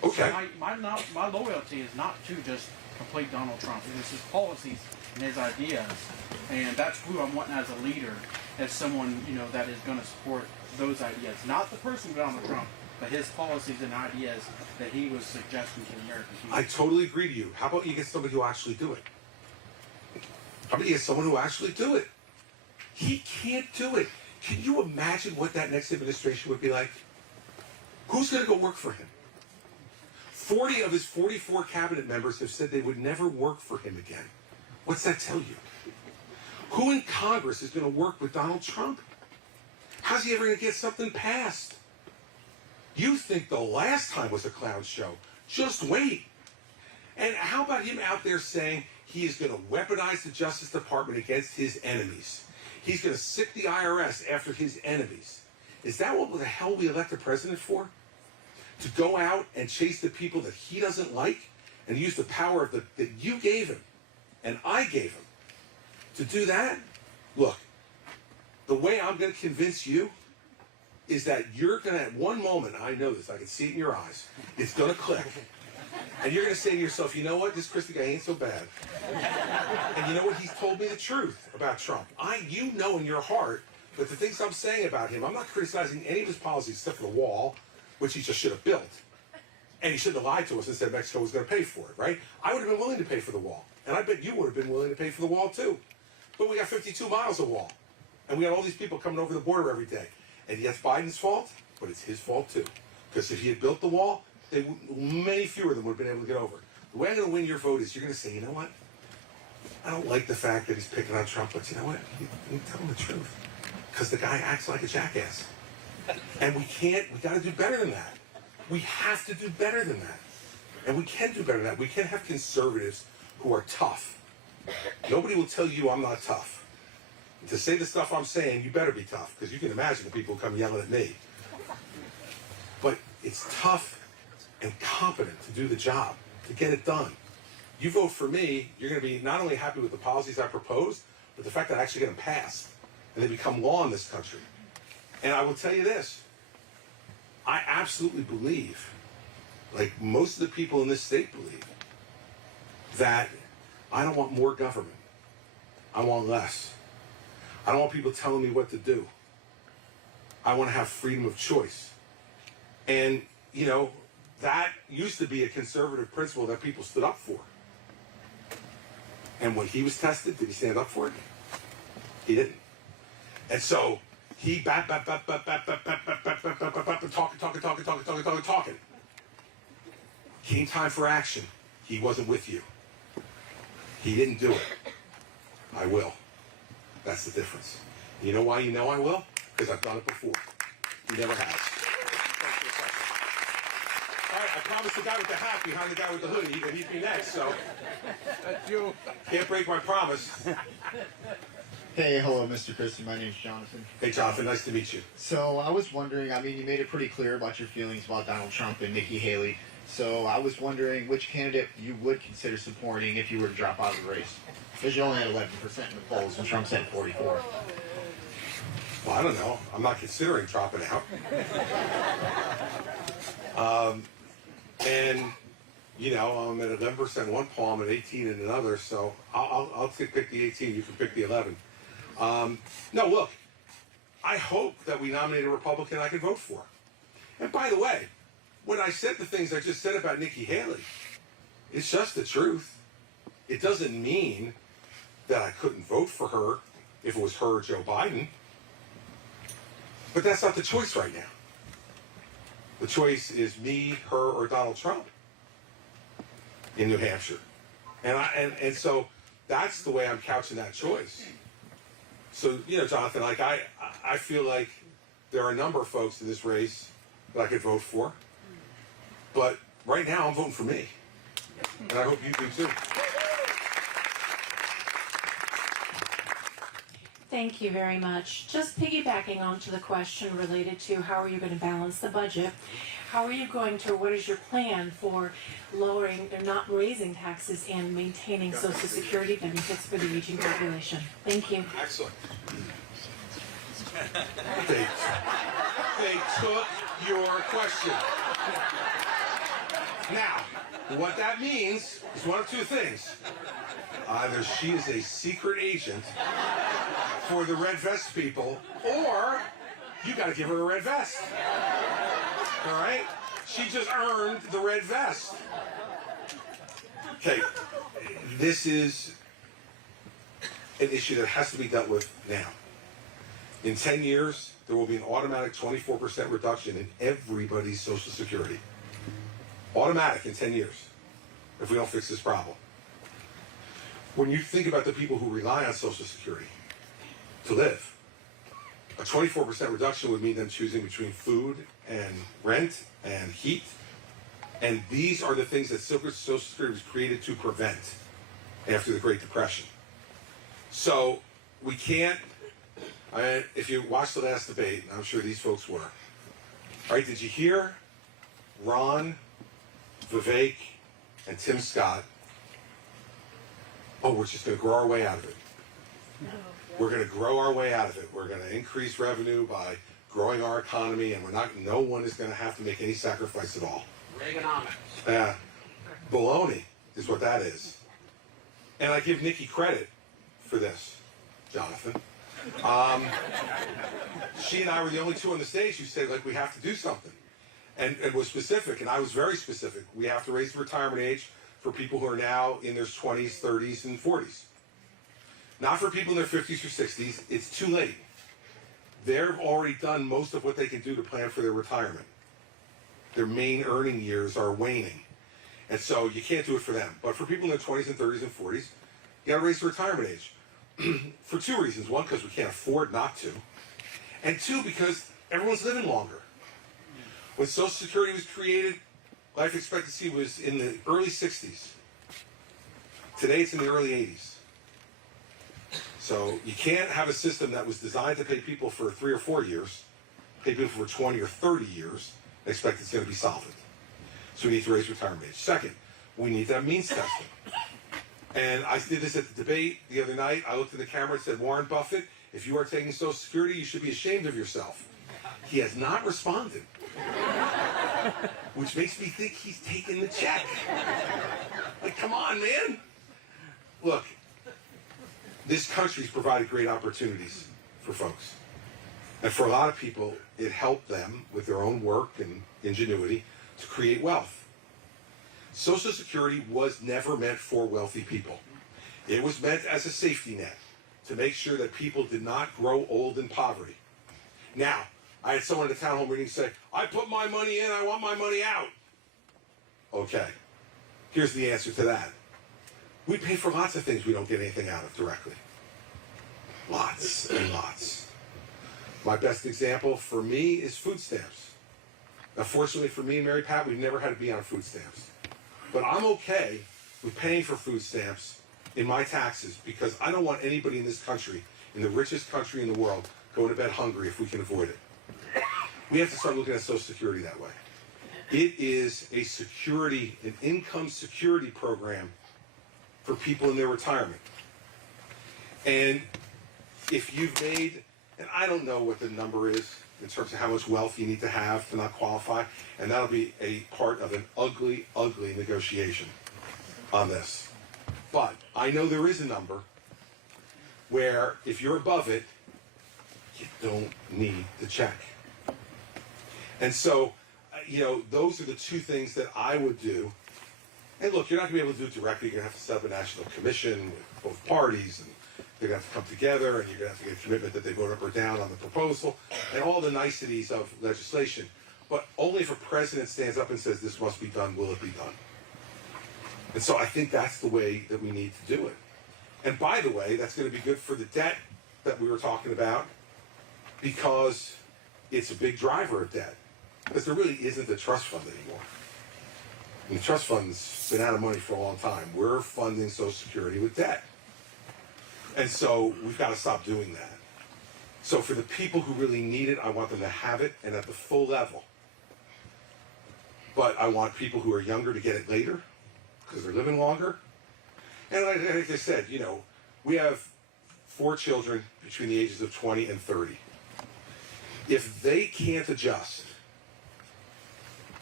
Okay. So my loyalty is not to just complete Donald Trump. It is his policies and his ideas, and that's who I'm wanting as a leader, as someone that is going to support those ideas, not the person Donald Trump, but his policies and ideas that he was suggesting to the American people. I totally agree to you. How about you get somebody who actually do it? How about you get someone who actually do it? He can't do it. Can you imagine what that next administration would be like? Who's going to go work for him? 40 of his 44 cabinet members have said they would never work for him again. What's that tell you? Who in Congress is going to work with Donald Trump? How's he ever going to get something passed? You think the last time was a clown show. Just wait. And how about him out there saying he is going to weaponize the Justice Department against his enemies? He's going to sick the IRS after his enemies. Is that what the hell we elect a president for? To go out and chase the people that he doesn't like and use the power of that you gave him and I gave him to do that? Look, the way I'm going to convince you is that you're going to, at one moment, I know this, I can see it in your eyes, it's going to click. And you're going to say to yourself, you know what, this Christie guy ain't so bad. And you know what, he's told me the truth about Trump. You know in your heart that the things I'm saying about him, I'm not criticizing any of his policies except for the wall, which he just should have built. And he shouldn't have lied to us and said Mexico was going to pay for it, right? I would have been willing to pay for the wall. And I bet you would have been willing to pay for the wall too. But we got 52 miles of wall. And we got all these people coming over the border every day. And yes, Biden's fault, but it's his fault too. Because if he had built the wall, many fewer of them would have been able to get over. The way I'm going to win your vote is you're going to say, you know what? I don't like the fact that he's picking on Trump, but you know what? You tell him the truth. Because the guy acts like a jackass. And we got to do better than that. We have to do better than that. And we can do better than that. We can have conservatives who are tough. Nobody will tell you I'm not tough. To say the stuff I'm saying, you better be tough, because you can imagine the people who come yelling at me. But it's tough and competent to do the job, to get it done. You vote for me, you're going to be not only happy with the policies I proposed, but the fact that I actually get them passed, and they become law in this country. And I will tell you this, I absolutely believe, like most of the people in this state believe, that I don't want more government. I want less. I don't want people telling me what to do. I want to have freedom of choice. And, that used to be a conservative principle that people stood up for. And when he was tested, did he stand up for it? He didn't. And so he talking. Came time for action. He wasn't with you. He didn't do it. I will. That's the difference. You know why you know I will? Because I've done it before. He never has. All right, I promised the guy with the hat behind the guy with the hoodie that he'd be next, so. That's you. Can't break my promise. Hey, hello, Mr. Christie. My name's Jonathan. Hey, Jonathan, nice to meet you. So I was wondering, I mean, you made it pretty clear about your feelings about Donald Trump and Nikki Haley. So I was wondering which candidate you would consider supporting if you were to drop out of the race. Because you're only at 11% in the polls, and Trump's at 44. Well, I don't know. I'm not considering dropping out. And, you know, I'm at 11% in one poll, I'm at 18 in another, so I'll pick the 18, you can pick the 11. No, look, I hope that we nominate a Republican I can vote for. And by the way, when I said the things I just said about Nikki Haley, it's just the truth. It doesn't mean that I couldn't vote for her if it was her or Joe Biden. But that's not the choice right now. The choice is me, her, or Donald Trump in New Hampshire. And so that's the way I'm couching that choice. So, you know, Jonathan, like I feel like there are a number of folks in this race that I could vote for. But right now I'm voting for me. And I hope you do too. Thank you very much. Just piggybacking onto the question related to how are you going to balance the budget, how are you going to, what is your plan for lowering or not raising taxes and maintaining Social Security benefits for the aging population? Thank you. Excellent. They took your question. Now, what that means is one of two things. Either she is a secret agent for the red vest people, or you got to give her a red vest. All right? She just earned the red vest. Okay, this is an issue that has to be dealt with now. In 10 years, there will be an automatic 24% reduction in everybody's Social Security. Automatic in 10 years, if we don't fix this problem. When you think about the people who rely on Social Security to live, a 24% reduction would mean them choosing between food and rent and heat. And these are the things that Social Security was created to prevent after the Great Depression. So we can't, if you watched the last debate, and I'm sure these folks were, right, did you hear Ron, Vivek, and Tim Scott? Oh, we're just going to grow our way out of it. We're going to grow our way out of it. We're going to increase revenue by growing our economy, and no one is going to have to make any sacrifice at all. Reaganomics. Baloney is what that is. And I give Nikki credit for this, Jonathan. She and I were the only two on the stage who said, like, we have to do something. And was specific, and I was very specific. We have to raise the retirement age for people who are now in their 20s, 30s, and 40s. Not for people in their 50s or 60s. It's too late. They've already done most of what they can do to plan for their retirement. Their main earning years are waning. And so you can't do it for them. But for people in their 20s and 30s and 40s, you got to raise the retirement age. For two reasons. One, because we can't afford not to. And two, because everyone's living longer. When Social Security was created, life expectancy was in the early 60s. Today it's in the early 80s. So you can't have a system that was designed to pay people for 3 or 4 years, pay people for 20 or 30 years, and expect it's going to be solvent. So we need to raise retirement age. Second, we need to have means testing. And I did this at the debate the other night. I looked at the camera and said, Warren Buffett, if you are taking Social Security, you should be ashamed of yourself. He has not responded. Which makes me think he's taking the check. Like, come on, man. Look, this country's provided great opportunities for folks. And for a lot of people, it helped them with their own work and ingenuity to create wealth. Social Security was never meant for wealthy people. It was meant as a safety net to make sure that people did not grow old in poverty. Now, I had someone at a town hall meeting say, I put my money in, I want my money out. Okay, here's the answer to that. We pay for lots of things we don't get anything out of directly. Lots and lots. My best example for me is food stamps. Now, fortunately for me and Mary Pat, we've never had to be on food stamps. But I'm okay with paying for food stamps in my taxes because I don't want anybody in this country, in the richest country in the world, going to bed hungry if we can avoid it. We have to start looking at Social Security that way. It is a security, an income security program for people in their retirement. And if you've made, and I don't know what the number is in terms of how much wealth you need to have to not qualify, and that'll be a part of an ugly, ugly negotiation on this. But I know there is a number where if you're above it, you don't need the check. And so, those are the two things that I would do. And look, you're not going to be able to do it directly. You're going to have to set up a national commission with both parties, and they're going to have to come together, and you're going to have to get a commitment that they vote up or down on the proposal, and all the niceties of legislation. But only if a president stands up and says this must be done, will it be done. And so I think that's the way that we need to do it. And by the way, that's going to be good for the debt that we were talking about, because it's a big driver of debt. Because there really isn't a trust fund anymore. And the trust fund's been out of money for a long time. We're funding Social Security with debt. And so we've got to stop doing that. So for the people who really need it, I want them to have it and at the full level. But I want people who are younger to get it later because they're living longer. And like I said, we have 4 children between the ages of 20 and 30. If they can't adjust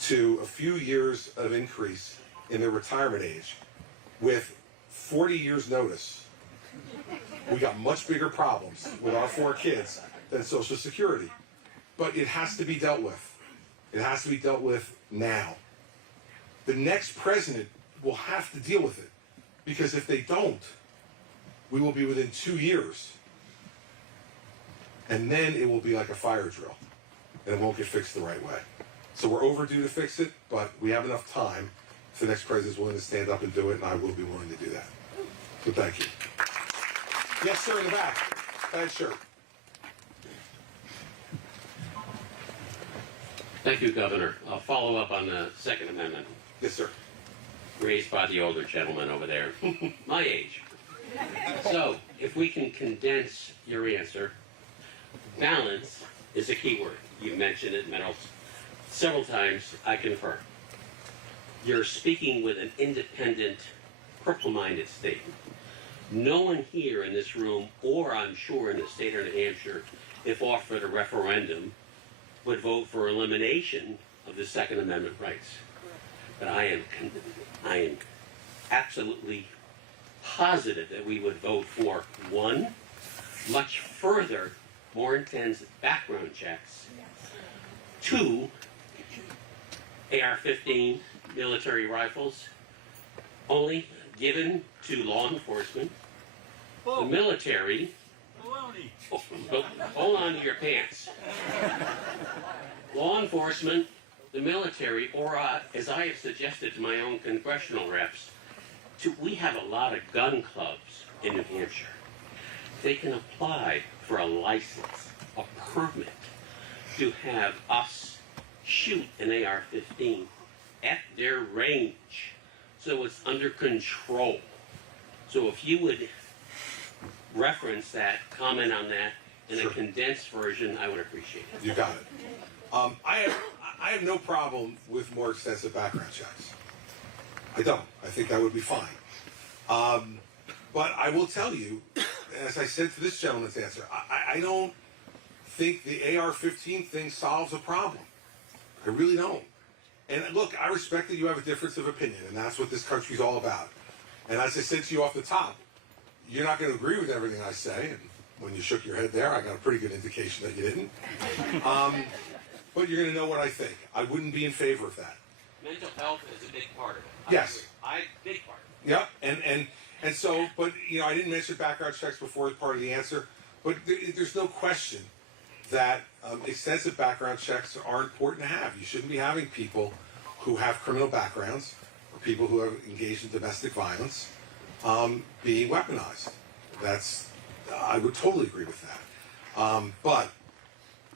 to a few years of increase in their retirement age with 40 years notice, we got much bigger problems with our 4 kids than Social Security. But it has to be dealt with. It has to be dealt with now. The next president will have to deal with it, because if they don't, we will be within 2 years. And then it will be like a fire drill, and it won't get fixed the right way. So we're overdue to fix it, but we have enough time if the next president is willing to stand up and do it, and I will be willing to do that. So thank you. Yes, sir, in the back. Thanks, sir. Thank you, Governor. I'll follow up on the Second Amendment Yes, sir. raised by the older gentleman over there, my age. So, if we can condense your answer, balance is a key word. You mentioned it several times. I concur. You're speaking with an independent, purple-minded state. No one here in this room, or I'm sure in the state of New Hampshire, if offered a referendum, would vote for elimination of the Second Amendment rights. But I am absolutely positive that we would vote for, 1, much further, more intense background checks. 2, AR-15 military rifles only given to law enforcement. The military. Oh, hold on to your pants. Law enforcement, the military, or as I have suggested to my own congressional reps, we have a lot of gun clubs in New Hampshire. They can apply for a license, a permit, to have us shoot an AR-15 at their range, so it's under control. So if you would reference that, comment on that in a condensed version, I would appreciate it. You got it. I have no problem with more extensive background checks. I don't. I think that would be fine. But I will tell you, as I said to this gentleman's answer, I don't think the AR-15 thing solves a problem. I really don't. And look, I respect that you have a difference of opinion, and that's what this country's all about. And as I said to you off the top, you're not going to agree with everything I say, and when you shook your head there, I got a pretty good indication that you didn't. But you're going to know what I think. I wouldn't be in favor of that. mental health is a big part of it. Yes. Big part of it. Yep, and so, but I didn't mention background checks before as part of the answer, but there's no question that extensive background checks are important to have. You shouldn't be having people who have criminal backgrounds or people who have engaged in domestic violence being weaponized. I would totally agree with that. But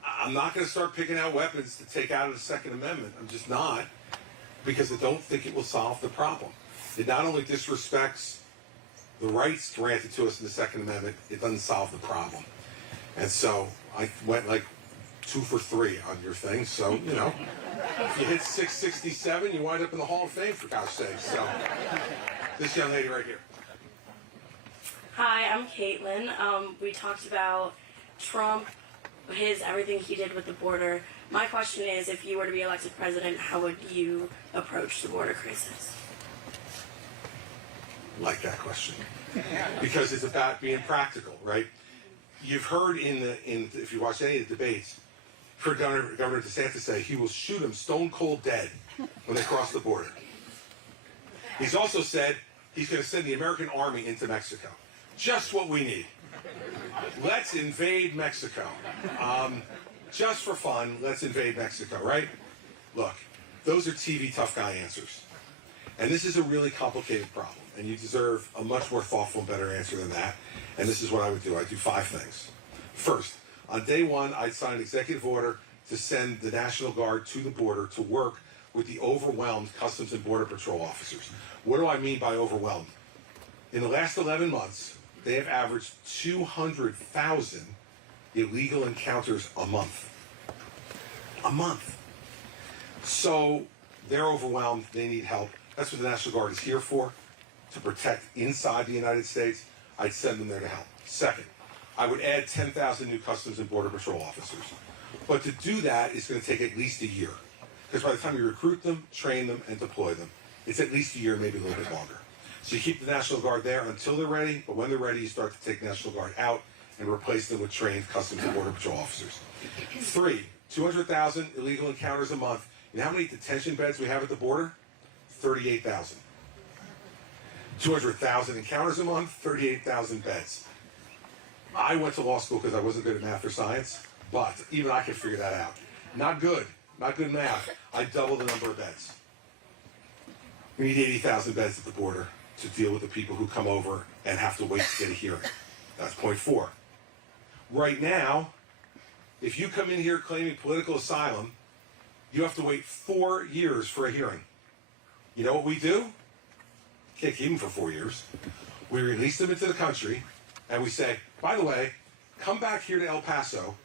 I'm not going to start picking out weapons to take out of the Second Amendment. I'm just not, because I don't think it will solve the problem. It not only disrespects the rights granted to us in the Second Amendment, it doesn't solve the problem. And so I went like 2 for 3 on your thing. So, if you hit 667, you wind up in the Hall of Fame, for gosh sakes. So, this young lady right here. Hi, I'm Caitlin. We talked about Trump, everything he did with the border. My question is, if you were to be elected president, how would you approach the border crisis? Like that question, because it's about being practical, right? You've heard if you watch any of the debates, heard Governor DeSantis say he will shoot them stone cold dead when they cross the border. He's also said he's going to send the American army into Mexico. Just what we need. Let's invade Mexico. Just for fun, let's invade Mexico, right? Look, those are TV tough guy answers. And this is a really complicated problem, and you deserve a much more thoughtful and better answer than that. And this is what I would do. I'd do 5 things. First, on day 1, I'd sign an executive order to send the National Guard to the border to work with the overwhelmed Customs and Border Patrol officers. What do I mean by overwhelmed? In the last 11 months, they have averaged 200,000 illegal encounters a month. A month. So they're overwhelmed. They need help. That's what the National Guard is here for, to protect inside the United States. I'd send them there to help. Second, I would add 10,000 new Customs and Border Patrol officers. But to do that, it's going to take at least a year. Because by the time you recruit them, train them, and deploy them, it's at least a year, maybe a little bit longer. So you keep the National Guard there until they're ready, but when they're ready, you start to take the National Guard out and replace them with trained Customs and Border Patrol officers. 3, 200,000 illegal encounters a month. You know how many detention beds we have at the border? 38,000. 200,000 encounters a month, 38,000 beds. I went to law school because I wasn't good at math or science, but even I can figure that out. Not good math. I double the number of beds. We need 80,000 beds at the border to deal with the people who come over and have to wait to get a hearing. That's point 4. Right now, if you come in here claiming political asylum, you have to wait 4 years for a hearing. You know what we do? Can't keep them for 4 years. We release them into the country, and we say, by the way, come back here to El Paso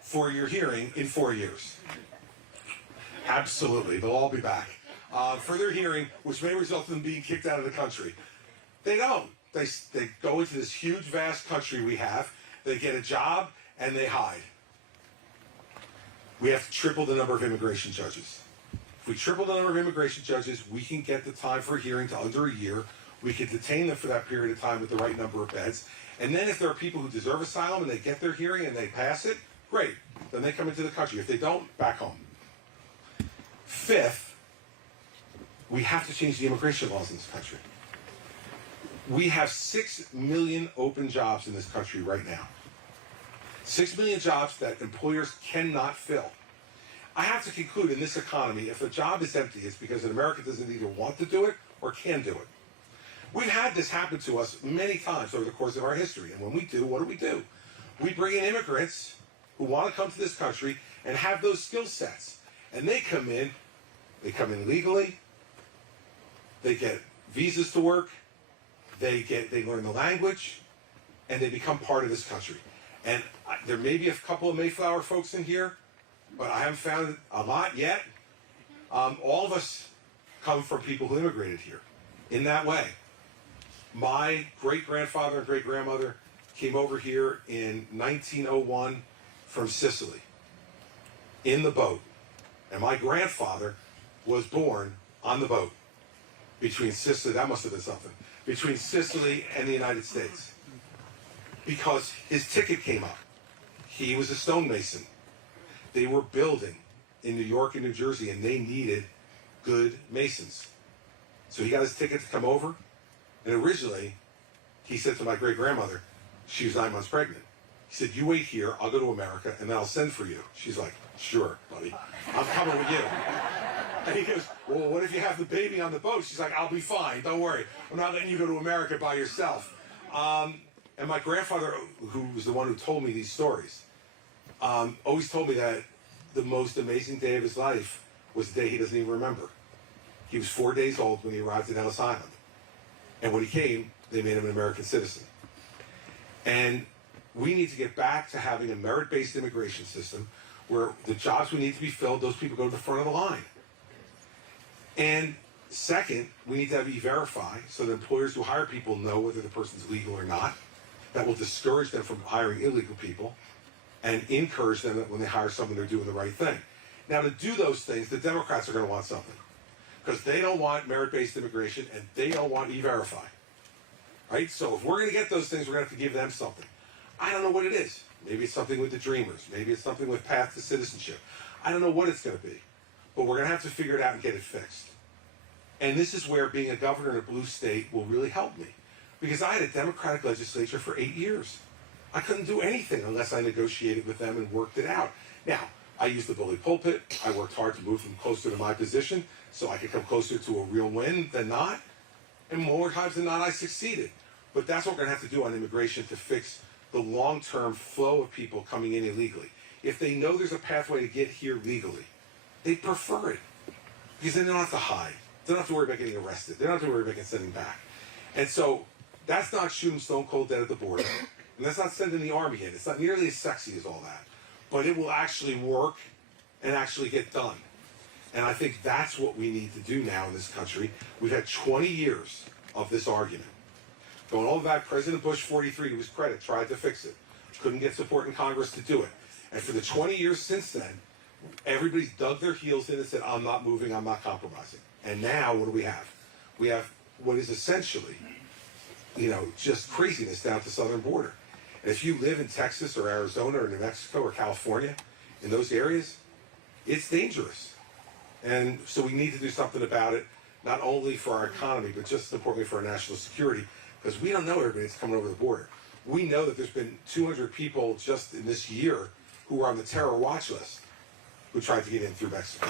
for your hearing in 4 years. Absolutely, they'll all be back for their hearing, which may result in them being kicked out of the country. They don't. They go into this huge, vast country we have, they get a job, and they hide. We have to triple the number of immigration judges. If we triple the number of immigration judges, we can get the time for a hearing to under a year. We can detain them for that period of time with the right number of beds. And then if there are people who deserve asylum and they get their hearing and they pass it, great. Then they come into the country. If they don't, back home. 5th, we have to change the immigration laws in this country. We have 6 million open jobs in this country right now. 6 million jobs that employers cannot fill. I have to conclude, in this economy, if a job is empty, it's because an American doesn't either want to do it or can do it. We've had this happen to us many times over the course of our history. And when we do, what do? We bring in immigrants who want to come to this country and have those skill sets. And they come in legally, they get visas to work, they learn the language, and they become part of this country. And there may be a couple of Mayflower folks in here, but I haven't found a lot yet. All of us come from people who immigrated here in that way. My great-grandfather and great-grandmother came over here in 1901 from Sicily in the boat. And my grandfather was born on the boat between Sicily, that must have been something, between Sicily and the United States. Because his ticket came up. He was a stonemason. They were building in New York and New Jersey, and they needed good masons. So he got his ticket to come over, and originally, he said to my great-grandmother, she was 9 months pregnant. He said, you wait here, I'll go to America, and then I'll send for you. She's like, sure, buddy, I'm coming with you. And he goes, well, what if you have the baby on the boat? She's like, I'll be fine, don't worry. I'm not letting you go to America by yourself. And my grandfather, who was the one who told me these stories, always told me that the most amazing day of his life was the day he doesn't even remember. He was 4 days old when he arrived at Ellis Island. And when he came, they made him an American citizen. And we need to get back to having a merit-based immigration system where the jobs we need to be filled, those people go to the front of the line. And second, we need to have E-Verify so that employers who hire people know whether the person's legal or not. That will discourage them from hiring illegal people and encourage them that when they hire someone, they're doing the right thing. Now, to do those things, the Democrats are going to want something because they don't want merit-based immigration and they don't want E-Verify. Right? So if we're going to get those things, we're going to have to give them something. I don't know what it is. Maybe it's something with the Dreamers. Maybe it's something with Path to Citizenship. I don't know what it's going to be. But we're going to have to figure it out and get it fixed. And this is where being a governor in a blue state will really help me. Because I had a Democratic legislature for 8 years. I couldn't do anything unless I negotiated with them and worked it out. Now, I used the bully pulpit. I worked hard to move them closer to my position so I could come closer to a real win than not. And more times than not, I succeeded. But that's what we're going to have to do on immigration to fix the long-term flow of people coming in illegally. If they know there's a pathway to get here legally, they prefer it. Because then they don't have to hide. They don't have to worry about getting arrested. They don't have to worry about getting sent back. And so that's not shooting stone cold dead at the border. And that's not sending the army in. It's not nearly as sexy as all that. But it will actually work and actually get done. And I think that's what we need to do now in this country. We've had 20 years of this argument. Going all the way back, President Bush, 43, to his credit, tried to fix it. Couldn't get support in Congress to do it. And for the 20 years since then, everybody's dug their heels in and said, I'm not moving, I'm not compromising. And now, what do we have? We have what is essentially, just craziness down at the southern border. And if you live in Texas or Arizona or New Mexico or California, in those areas, it's dangerous. And so we need to do something about it, not only for our economy, but just as importantly for our national security, because we don't know everybody that's coming over the border. We know that there's been 200 people just in this year who were on the terror watch list who tried to get in through Mexico.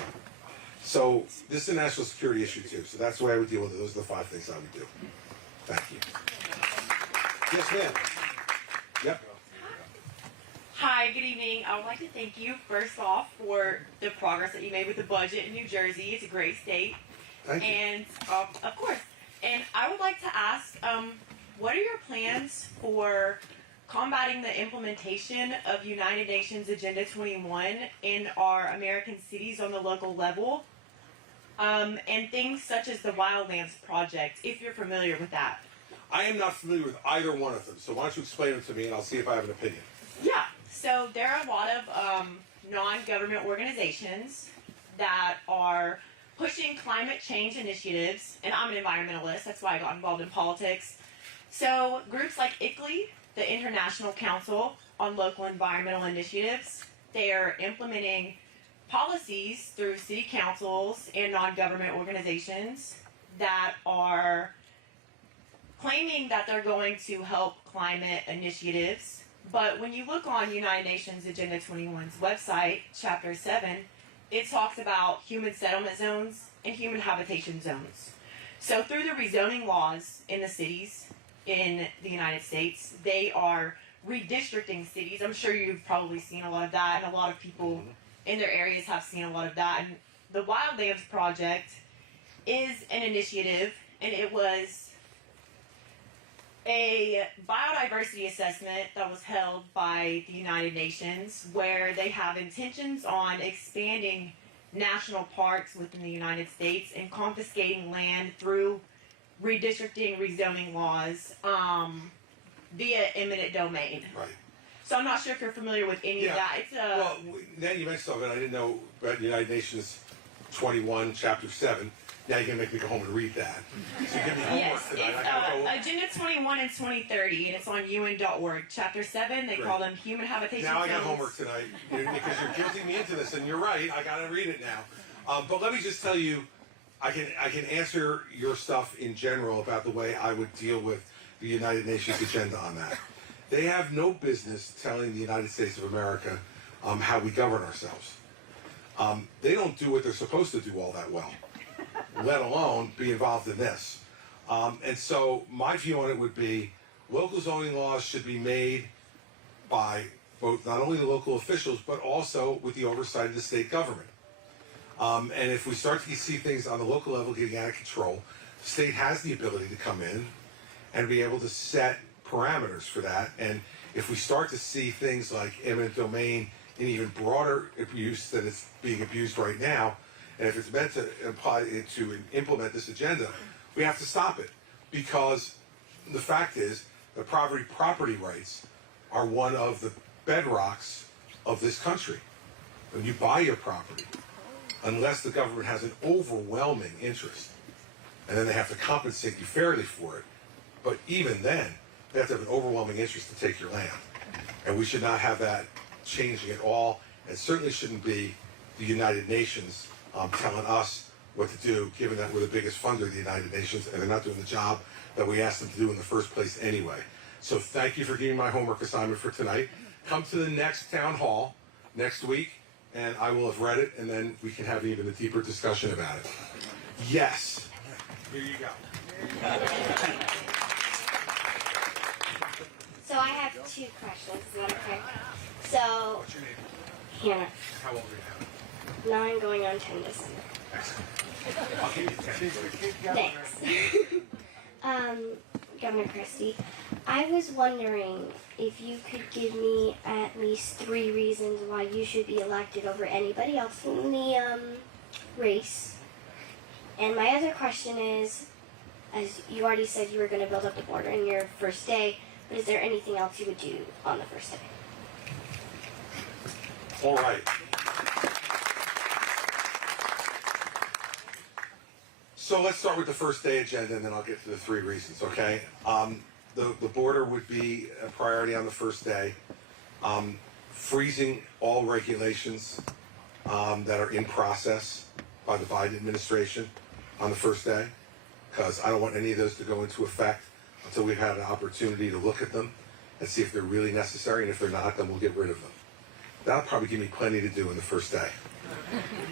So this is a national security issue too. So that's the way I would deal with it. Those are the 5 things I would do. Thank you. Yes, ma'am. Yep. Hi, good evening. I would like to thank you first off for the progress that you made with the budget in New Jersey. It's a great state. Thank you. And of course. And I would like to ask, what are your plans for combating the implementation of United Nations Agenda 21 in our American cities on the local level? And things such as the Wildlands Project, if you're familiar with that. I am not familiar with either one of them. So why don't you explain them to me and I'll see if I have an opinion. Yeah. So there are a lot of non-government organizations that are pushing climate change initiatives, and I'm an environmentalist, that's why I got involved in politics. So groups like ICLEI, the International Council on Local Environmental Initiatives, they are implementing policies through city councils and non-government organizations that are claiming that they're going to help climate initiatives. But when you look on United Nations Agenda 21's website, Chapter 7, it talks about human settlement zones and human habitation zones. So through the rezoning laws in the cities in the United States, they are redistricting cities. I'm sure you've probably seen a lot of that, and a lot of people in their areas have seen a lot of that. And the Wildlands Project is an initiative, and it was a biodiversity assessment that was held by the United Nations, where they have intentions on expanding national parks within the United States and confiscating land through redistricting, rezoning laws via eminent domain. Right. So I'm not sure if you're familiar with any of that. It's Well, now you mentioned something I didn't know about United Nations 21, Chapter 7. Now you're going to make me go home and read that. So give me homework yes, tonight. it's Agenda 21 and 2030, and it's on UN.org. Chapter 7, they call them human habitation Now I got zones. homework tonight because you're guilting me into this, and you're right. I got to read it now. But let me just tell you, I can answer your stuff in general about the way I would deal with the United Nations agenda on that. They have no business telling the United States of America how we govern ourselves. They don't do what they're supposed to do all that well, let alone be involved in this. And so my view on it would be local zoning laws should be made by both not only the local officials, but also with the oversight of the state government. And if we start to see things on the local level getting out of control, the state has the ability to come in and be able to set parameters for that. And if we start to see things like eminent domain in even broader abuse than it's being abused right now, and if it's meant to implement this agenda, we have to stop it. Because the fact is that property rights are one of the bedrocks of this country. When you buy your property, unless the government has an overwhelming interest, and then they have to compensate you fairly for it, but even then, they have to have an overwhelming interest to take your land. And we should not have that changing at all, and certainly shouldn't be the United Nations telling us what to do, given that we're the biggest funder of the United Nations, and they're not doing the job that we asked them to do in the first place anyway. So thank you for giving my homework assignment for tonight. Come to the next town hall next week, and I will have read it, and then we can have even a deeper discussion about it. Yes. Here you go. So I have 2 questions. Is that okay? So, What's your name? Hannah, How old are you 9 going on 10 December. now? Excellent. I'll give you 10. Thanks. Governor Christie, I was wondering if you could give me at least 3 reasons why you should be elected over anybody else in the race. And my other question is, as you already said you were going to build up the border in your first day, but is there anything else you would do on the first day? All right. So let's start with the first day agenda, and then I'll get to the 3 reasons, okay? The border would be a priority on the first day. Freezing all regulations that are in process by the Biden administration on the first day, because I don't want any of those to go into effect until we've had an opportunity to look at them and see if they're really necessary, and if they're not, then we'll get rid of them. That'll probably give me plenty to do in the first day.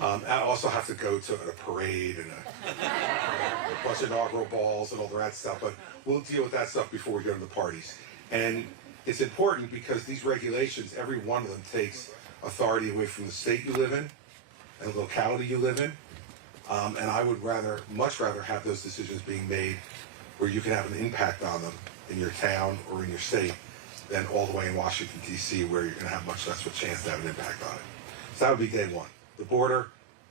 I also have to go to a parade and a bunch of inaugural balls and all that stuff, but we'll deal with that stuff before we go to the parties. And it's important because these regulations, every one of them takes authority away from the state you live in and the locality you live in. And I would much rather have those decisions being made where you can have an impact on them in your town or in your state than all the way in Washington, D.C., where you're going to have much less of a chance to have an impact on it. So that would be day 1. The border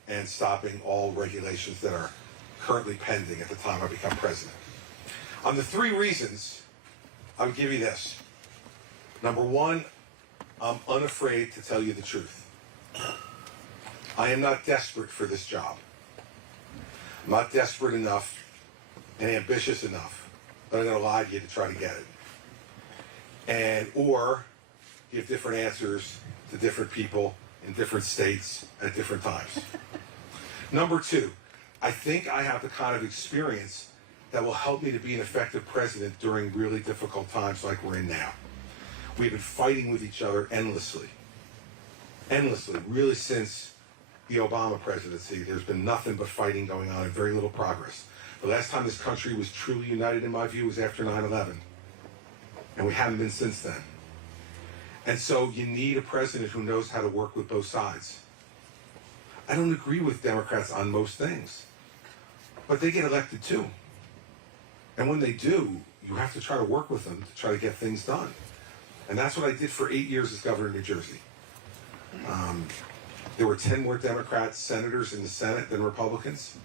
and stopping all regulations that are currently pending at the time I become president. On the 3 reasons, I would give you this. Number 1, I'm unafraid to tell you the truth. I am not desperate for this job. I'm not desperate enough and ambitious enough that I'm going to lie to you to try to get it. Or give different answers to different people in different states at different times. Number 2, I think I have the kind of experience that will help me to be an effective president during really difficult times like we're in now. We've been fighting with each other endlessly, really since the Obama presidency. There's been nothing but fighting going on and very little progress. The last time this country was truly united, in my view, was after 9/11. And we haven't been since then. And so you need a president who knows how to work with both sides. I don't agree with Democrats on most things, but they get elected too. And when they do, you have to try to work with them to try to get things done. And that's what I did for 8 years as governor of New Jersey. There were 10 more Democrat senators in the Senate than Republicans.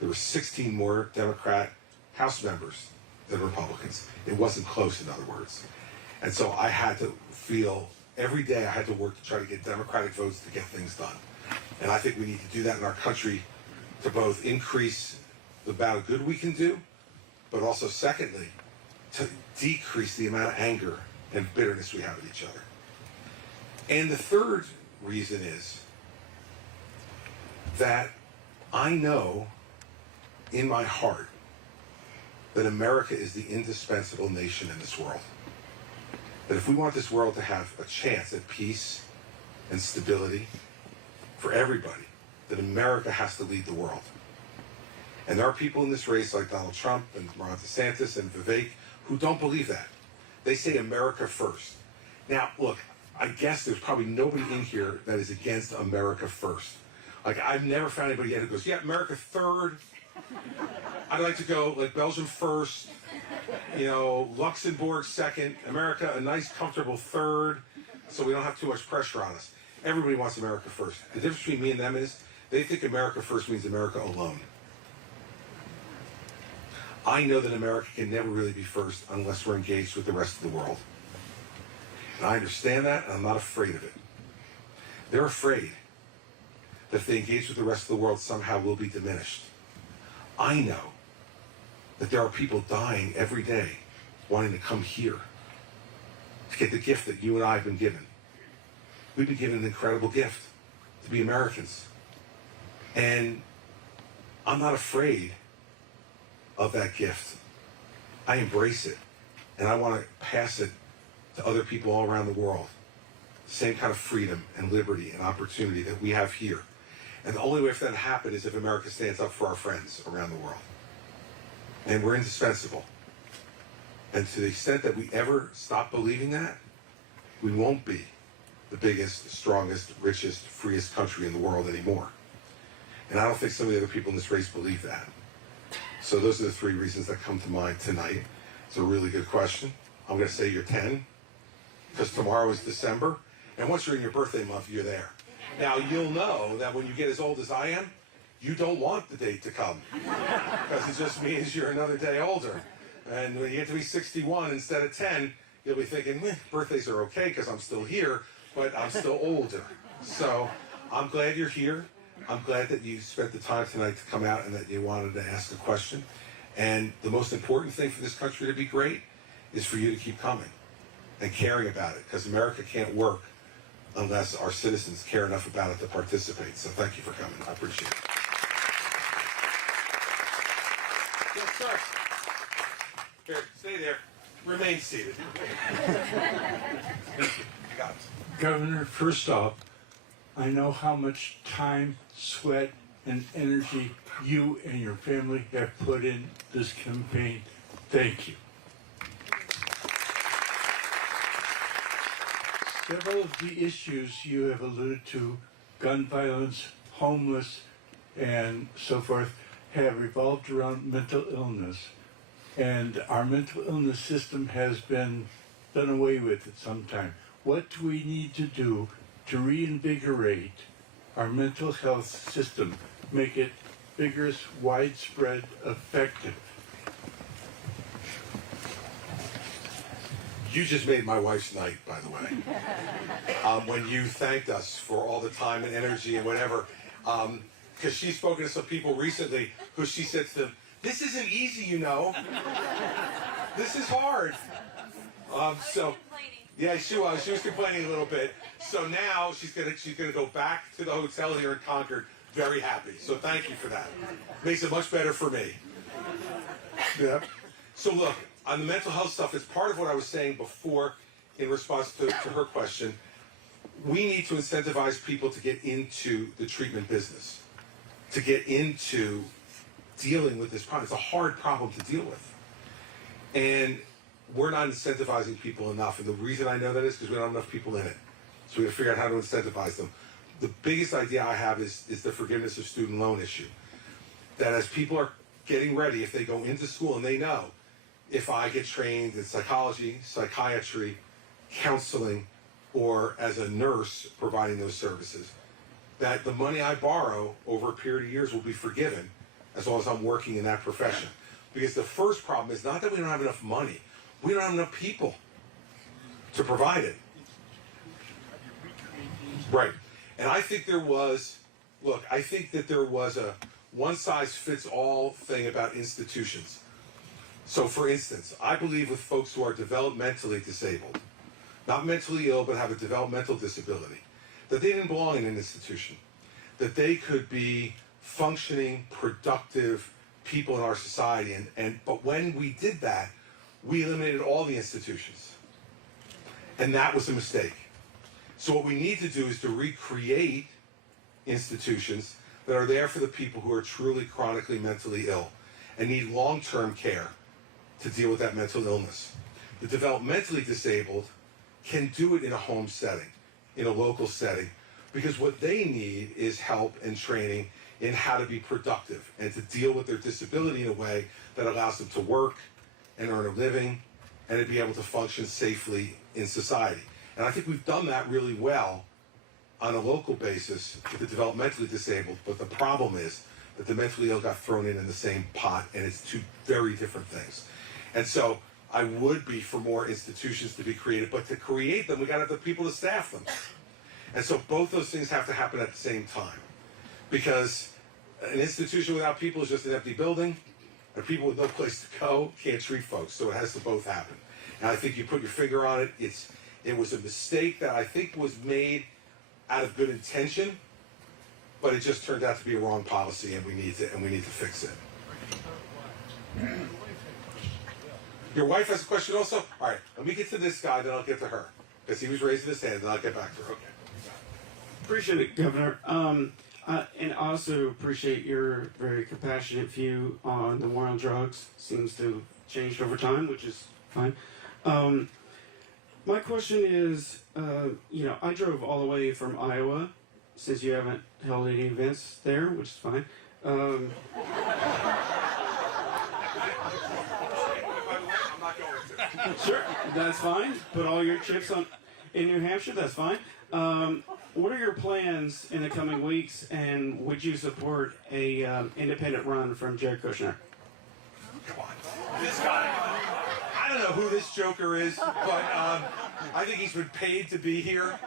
There were 16 more Democrat House members than Republicans. It wasn't close, in other words. And so I had to feel every day I had to work to try to get Democratic votes to get things done. And I think we need to do that in our country to both increase the amount of good we can do, but also, secondly, to decrease the amount of anger and bitterness we have with each other. And the third reason is that I know in my heart that America is the indispensable nation in this world. That if we want this world to have a chance at peace and stability for everybody, that America has to lead the world. And there are people in this race like Donald Trump and Ron DeSantis and Vivek who don't believe that. They say America first. Now, look, I guess there's probably nobody in here that is against America first. Like, I've never found anybody yet who goes, yeah, America third. I'd like to go like Belgium first, Luxembourg second, America a nice comfortable third, so we don't have too much pressure on us. Everybody wants America first. The difference between me and them is they think America first means America alone. I know that America can never really be first unless we're engaged with the rest of the world. And I understand that, and I'm not afraid of it. They're afraid that if they engage with the rest of the world, somehow we'll be diminished. I know that there are people dying every day wanting to come here to get the gift that you and I have been given. We've been given an incredible gift to be Americans. And I'm not afraid of that gift. I embrace it, and I want to pass it to other people all around the world. Same kind of freedom and liberty and opportunity that we have here. And the only way for that to happen is if America stands up for our friends around the world. And we're indispensable. And to the extent that we ever stop believing that, we won't be the biggest, strongest, richest, freest country in the world anymore. And I don't think some of the other people in this race believe that. So those are the 3 reasons that come to mind tonight. It's a really good question. I'm going to say you're 10, because tomorrow is December, and once you're in your birthday month, you're there. Now, you'll know that when you get as old as I am, you don't want the date to come, because it just means you're another day older. And when you get to be 61 instead of 10, you'll be thinking, birthdays are okay because I'm still here, but I'm still older. So I'm glad you're here. I'm glad that you spent the time tonight to come out and that you wanted to ask a question. And the most important thing for this country to be great is for you to keep coming and caring about it, because America can't work unless our citizens care enough about it to participate. So thank you for coming. I appreciate it. Yes, sir. Here, stay there. Remain seated. Got it. Governor, first off, I know how much time, sweat, and energy you and your family have put in this campaign. Thank you. Several of the issues you have alluded to, gun violence, homeless, and so forth, have revolved around mental illness. And our mental illness system has been done away with at some time. What do we need to do to reinvigorate our mental health system, make it vigorous, widespread, effective? You just made my wife's night, by the way. When you thanked us for all the time and energy and whatever. Because she's spoken to some people recently who she said to them, this isn't easy, you know. This is hard. Yeah, she was complaining a little bit. So now she's gonna go back to the hotel here in Concord, very happy. So thank you for that. Makes it much better for me. Yeah. So look, on the mental health stuff, it's part of what I was saying before in response to her question. We need to incentivize people to get into the treatment business, to get into dealing with this problem. It's a hard problem to deal with. And we're not incentivizing people enough. And the reason I know that is because we don't have enough people in it. So we have to figure out how to incentivize them. The biggest idea I have is the forgiveness of student loan issue. That as people are getting ready, if they go into school and they know, if I get trained in psychology, psychiatry, counseling, or as a nurse providing those services, that the money I borrow over a period of years will be forgiven as long as I'm working in that profession. Because the first problem is not that we don't have enough money, we don't have enough people to provide it. Right. And I think there was a one-size-fits-all thing about institutions. So for instance, I believe with folks who are developmentally disabled, not mentally ill, but have a developmental disability, that they didn't belong in an institution, that they could be functioning, productive people in our society. But when we did that, we eliminated all the institutions. And that was a mistake. So what we need to do is to recreate institutions that are there for the people who are truly chronically mentally ill and need long-term care to deal with that mental illness. The developmentally disabled can do it in a home setting, in a local setting, because what they need is help and training in how to be productive and to deal with their disability in a way that allows them to work and earn a living and to be able to function safely in society. And I think we've done that really well on a local basis with the developmentally disabled, but the problem is that the mentally ill got thrown in the same pot, and it's two very different things. And so I would be for more institutions to be created, but to create them, we got to have the people to staff them. And so both those things have to happen at the same time, because an institution without people is just an empty building, and people with no place to go can't treat folks. So it has to both happen. And I think you put your finger on it. It was a mistake that I think was made out of good intention, but it just turned out to be a wrong policy, and we need to fix it. Your wife has a question also? All right, let me get to this guy, then I'll get to her, because he was raising his hand, then I'll get back to her. Okay. Appreciate it, Governor. And also appreciate your very compassionate view on the war on drugs. Seems to have changed over time, which is fine. My question is, I drove all the way from Iowa, since you haven't held any events there, which is fine. I'm not going to. Sure, that's fine. Put all your chips in New Hampshire, that's fine. What are your plans in the coming weeks, and would you support a independent run from Jared Kushner? Come on. This guy, I don't know who this joker is, but I think he's been paid to be here.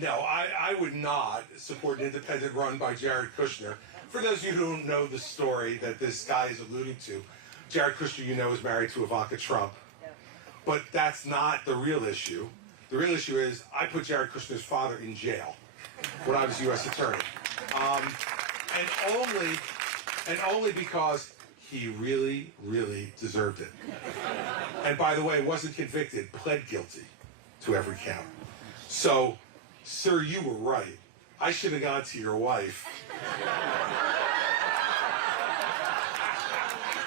No, I would not support an independent run by Jared Kushner. For those of you who don't know the story that this guy is alluding to, Jared Kushner, is married to Ivanka Trump. But that's not the real issue. The real issue is I put Jared Kushner's father in jail when I was U.S. Attorney. And only because he really, really deserved it. And by the way, wasn't convicted, pled guilty to every count. So, sir, you were right. I should have gone to your wife.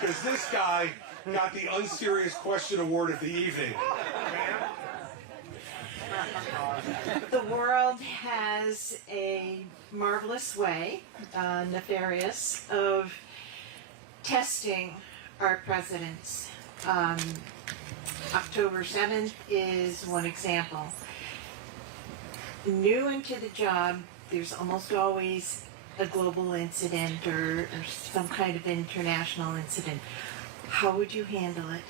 Because this guy got the unserious question award of the evening. The world has a marvelous way, nefarious, of testing our presidents. October 7th is one example. New into the job, there's almost always a global incident or some kind of international incident. How would you handle it?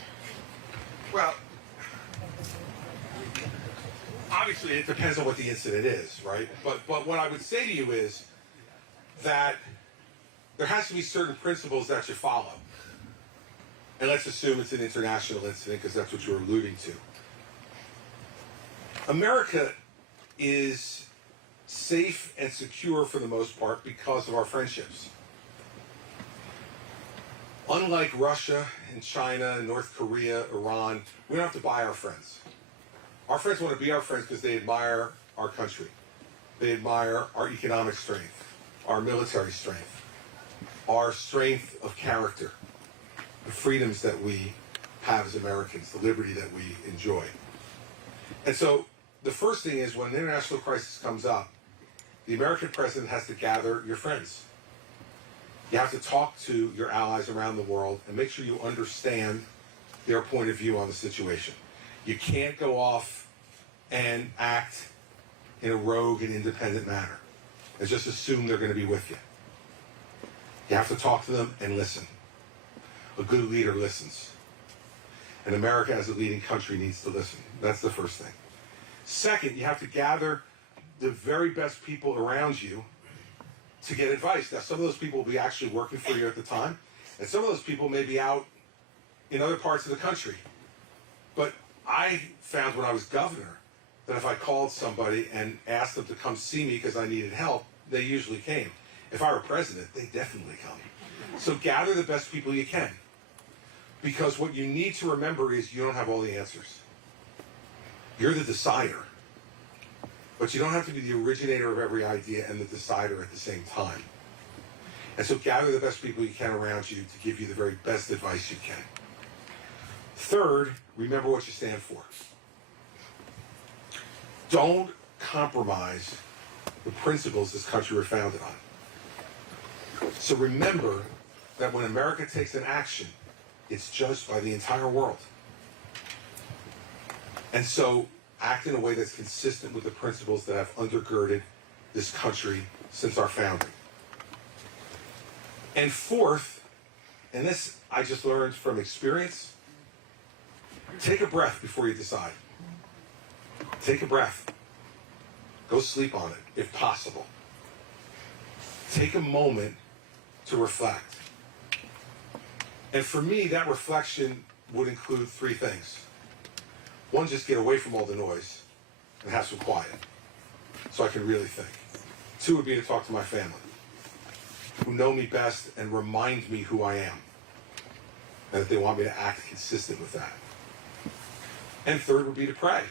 Well, obviously it depends on what the incident is, right? But what I would say to you is that there has to be certain principles that you follow. And let's assume it's an international incident because that's what you're alluding to. America is safe and secure for the most part because of our friendships. Unlike Russia and China and North Korea, Iran, we don't have to buy our friends. Our friends want to be our friends because they admire our country. They admire our economic strength, our military strength, our strength of character, the freedoms that we have as Americans, the liberty that we enjoy. And so the first thing is when an international crisis comes up, the American president has to gather your friends. You have to talk to your allies around the world and make sure you understand their point of view on the situation. You can't go off and act in a rogue and independent manner and just assume they're going to be with you. You have to talk to them and listen. A good leader listens. And America as a leading country needs to listen. That's the first thing. Second, you have to gather the very best people around you to get advice. Now, some of those people will be actually working for you at the time, and some of those people may be out in other parts of the country. But I found when I was governor that if I called somebody and asked them to come see me because I needed help, they usually came. If I were president, they definitely come. So gather the best people you can. Because what you need to remember is you don't have all the answers. You're the decider. But you don't have to be the originator of every idea and the decider at the same time. And so gather the best people you can around you to give you the very best advice you can. Third, remember what you stand for. Don't compromise the principles this country was founded on. So remember that when America takes an action, it's judged by the entire world. And so act in a way that's consistent with the principles that have undergirded this country since our founding. And fourth, and this I just learned from experience, take a breath before you decide. Take a breath. Go sleep on it, if possible. Take a moment to reflect. And for me, that reflection would include three things. One, just get away from all the noise and have some quiet so I can really think. Two would be to talk to my family, who know me best and remind me who I am, and that they want me to act consistent with that. And third would be to pray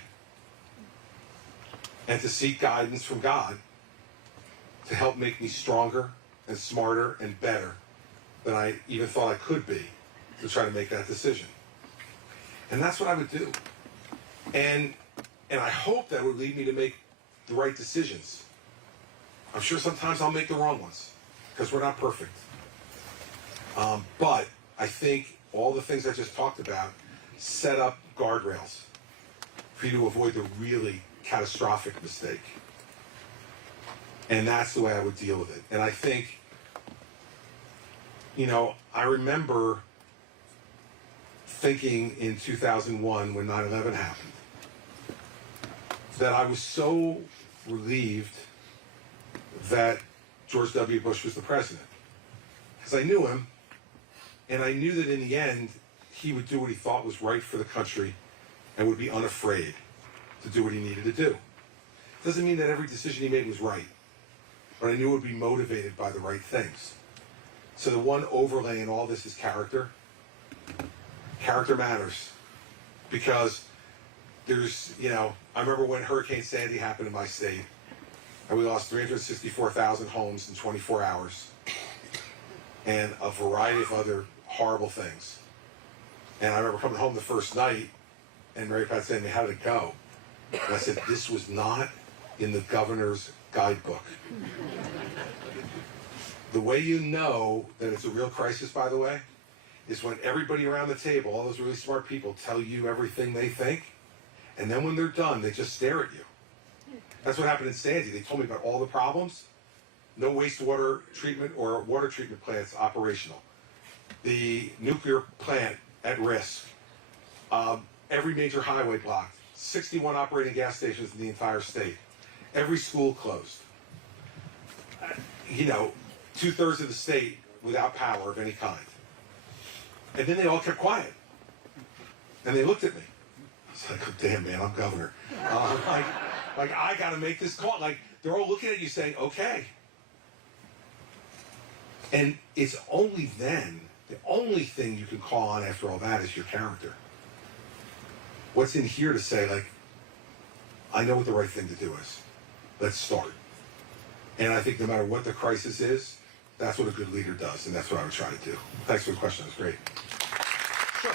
and to seek guidance from God to help make me stronger and smarter and better than I even thought I could be to try to make that decision. And that's what I would do. And I hope that would lead me to make the right decisions. I'm sure sometimes I'll make the wrong ones because we're not perfect. But I think all the things I just talked about set up guardrails for you to avoid the really catastrophic mistake. And that's the way I would deal with it. And I think, I remember thinking in 2001 when 9/11 happened that I was so relieved that George W. Bush was the president. Because I knew him, and I knew that in the end, he would do what he thought was right for the country and would be unafraid to do what he needed to do. Doesn't mean that every decision he made was right, but I knew it would be motivated by the right things. So the one overlay in all this is character. Character matters. Because there's, I remember when Hurricane Sandy happened in my state, and we lost 364,000 homes in 24 hours, and a variety of other horrible things. And I remember coming home the first night, and Mary Pat saying to me, "How did it go?" And I said, "This was not in the governor's guidebook." The way you know that it's a real crisis, by the way, is when everybody around the table, all those really smart people, tell you everything they think, and then when they're done, they just stare at you. That's what happened in Sandy. They told me about all the problems. No wastewater treatment or water treatment plants operational. The nuclear plant at risk. Every major highway blocked. 61 operating gas stations in the entire state. Every school closed. 2/3 of the state without power of any kind. And then they all kept quiet. And they looked at me. It's like, "Oh, damn, man, I'm governor." Like, I got to make this call. Like, they're all looking at you saying, "Okay." And it's only then, the only thing you can call on after all that is your character. What's in here to say, like, I know what the right thing to do is. Let's start. And I think no matter what the crisis is, that's what a good leader does, and that's what I would try to do. Thanks for the question. That was great. Sure.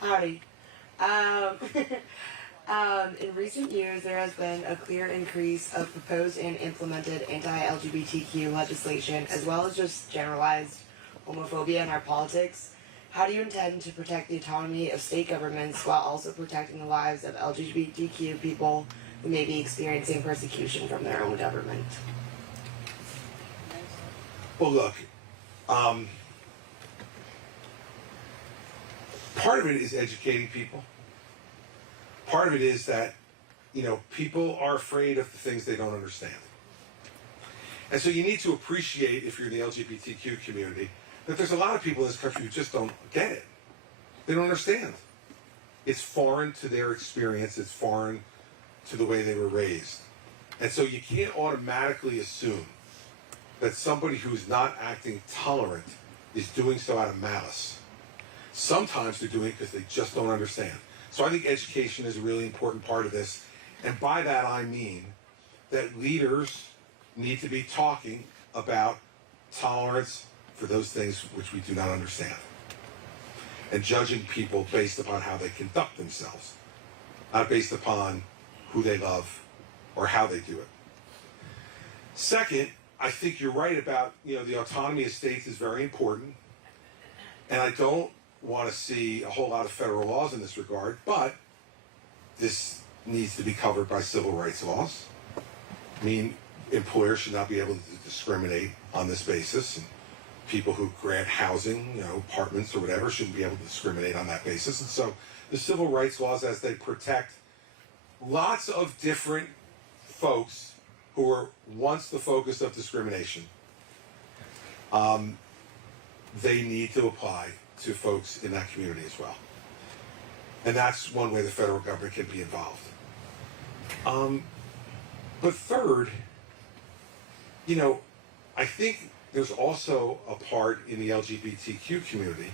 Howdy. In recent years, there has been a clear increase of proposed and implemented anti-LGBTQ legislation, as well as just generalized homophobia in our politics. How do you intend to protect the autonomy of state governments while also protecting the lives of LGBTQ people who may be experiencing persecution from their own government? Well, look, part of it is educating people. Part of it is that, people are afraid of the things they don't understand. And so you need to appreciate, if you're in the LGBTQ community, that there's a lot of people in this country who just don't get it. They don't understand. It's foreign to their experience. It's foreign to the way they were raised. And so you can't automatically assume that somebody who's not acting tolerant is doing so out of malice. Sometimes they're doing it because they just don't understand. So I think education is a really important part of this. And by that I mean that leaders need to be talking about tolerance for those things which we do not understand. And judging people based upon how they conduct themselves, not based upon who they love or how they do it. Second, I think you're right about, the autonomy of states is very important. And I don't want to see a whole lot of federal laws in this regard, but this needs to be covered by civil rights laws. I mean, employers should not be able to discriminate on this basis. And people who grant housing, apartments or whatever, shouldn't be able to discriminate on that basis. And so the civil rights laws, as they protect lots of different folks who were once the focus of discrimination, they need to apply to folks in that community as well. And that's one way the federal government can be involved. But third, I think there's also a part in the LGBTQ community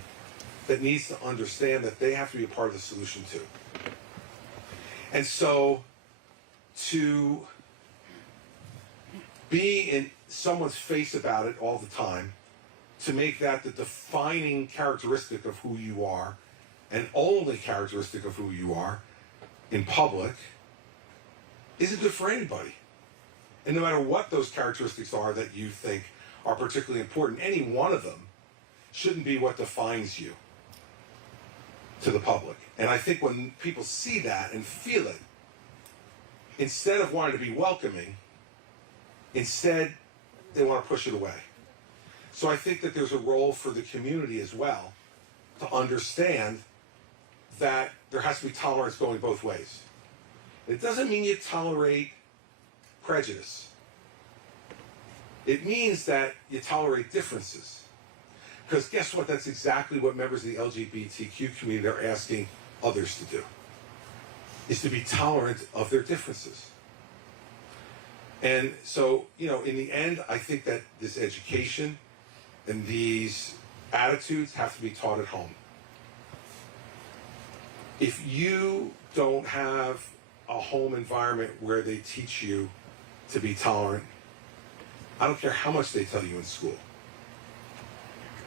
that needs to understand that they have to be a part of the solution too. And so to be in someone's face about it all the time, to make that the defining characteristic of who you are, and only characteristic of who you are in public, isn't good for anybody. And no matter what those characteristics are that you think are particularly important, any one of them shouldn't be what defines you to the public. And I think when people see that and feel it, instead of wanting to be welcoming, instead they want to push it away. So I think that there's a role for the community as well to understand that there has to be tolerance going both ways. It doesn't mean you tolerate prejudice. It means that you tolerate differences. Because guess what? That's exactly what members of the LGBTQ community are asking others to do, is to be tolerant of their differences. And so, in the end, I think that this education and these attitudes have to be taught at home. If you don't have a home environment where they teach you to be tolerant, I don't care how much they tell you in school.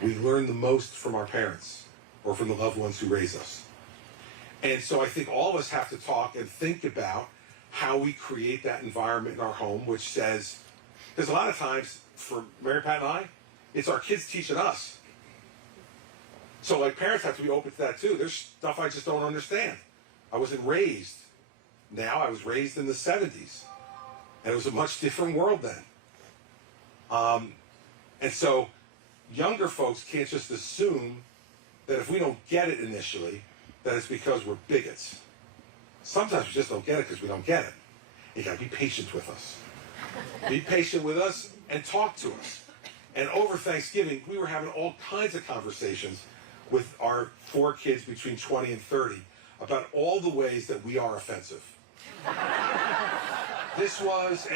We learn the most from our parents or from the loved ones who raise us. And so I think all of us have to talk and think about how we create that environment in our home, which says, because a lot of times for Mary Pat and I, it's our kids teaching us. So like parents have to be open to that too. There's stuff I just don't understand. I wasn't raised. Now I was raised in the 70s. And it was a much different world then. And so younger folks can't just assume that if we don't get it initially, that it's because we're bigots. Sometimes we just don't get it because we don't get it. You gotta be patient with us. Be patient with us and talk to us. And over Thanksgiving, we were having all kinds of conversations with our 4 kids between 20 and 30 about all the ways that we are offensive. This was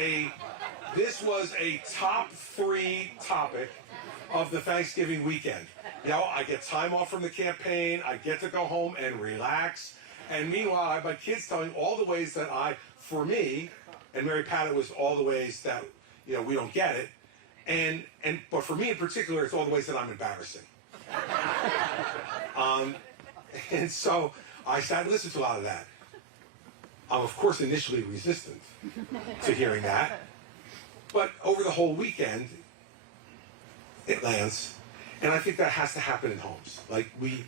a top 3 topic of the Thanksgiving weekend. I get time off from the campaign, I get to go home and relax, and meanwhile I have my kids telling all the ways that for me, and Mary Pat, it was all the ways that we don't get it, but for me in particular, it's all the ways that I'm embarrassing. And so I sat and listened to a lot of that. I'm of course initially resistant to hearing that, but over the whole weekend, it lands, and I think that has to happen in homes. Like we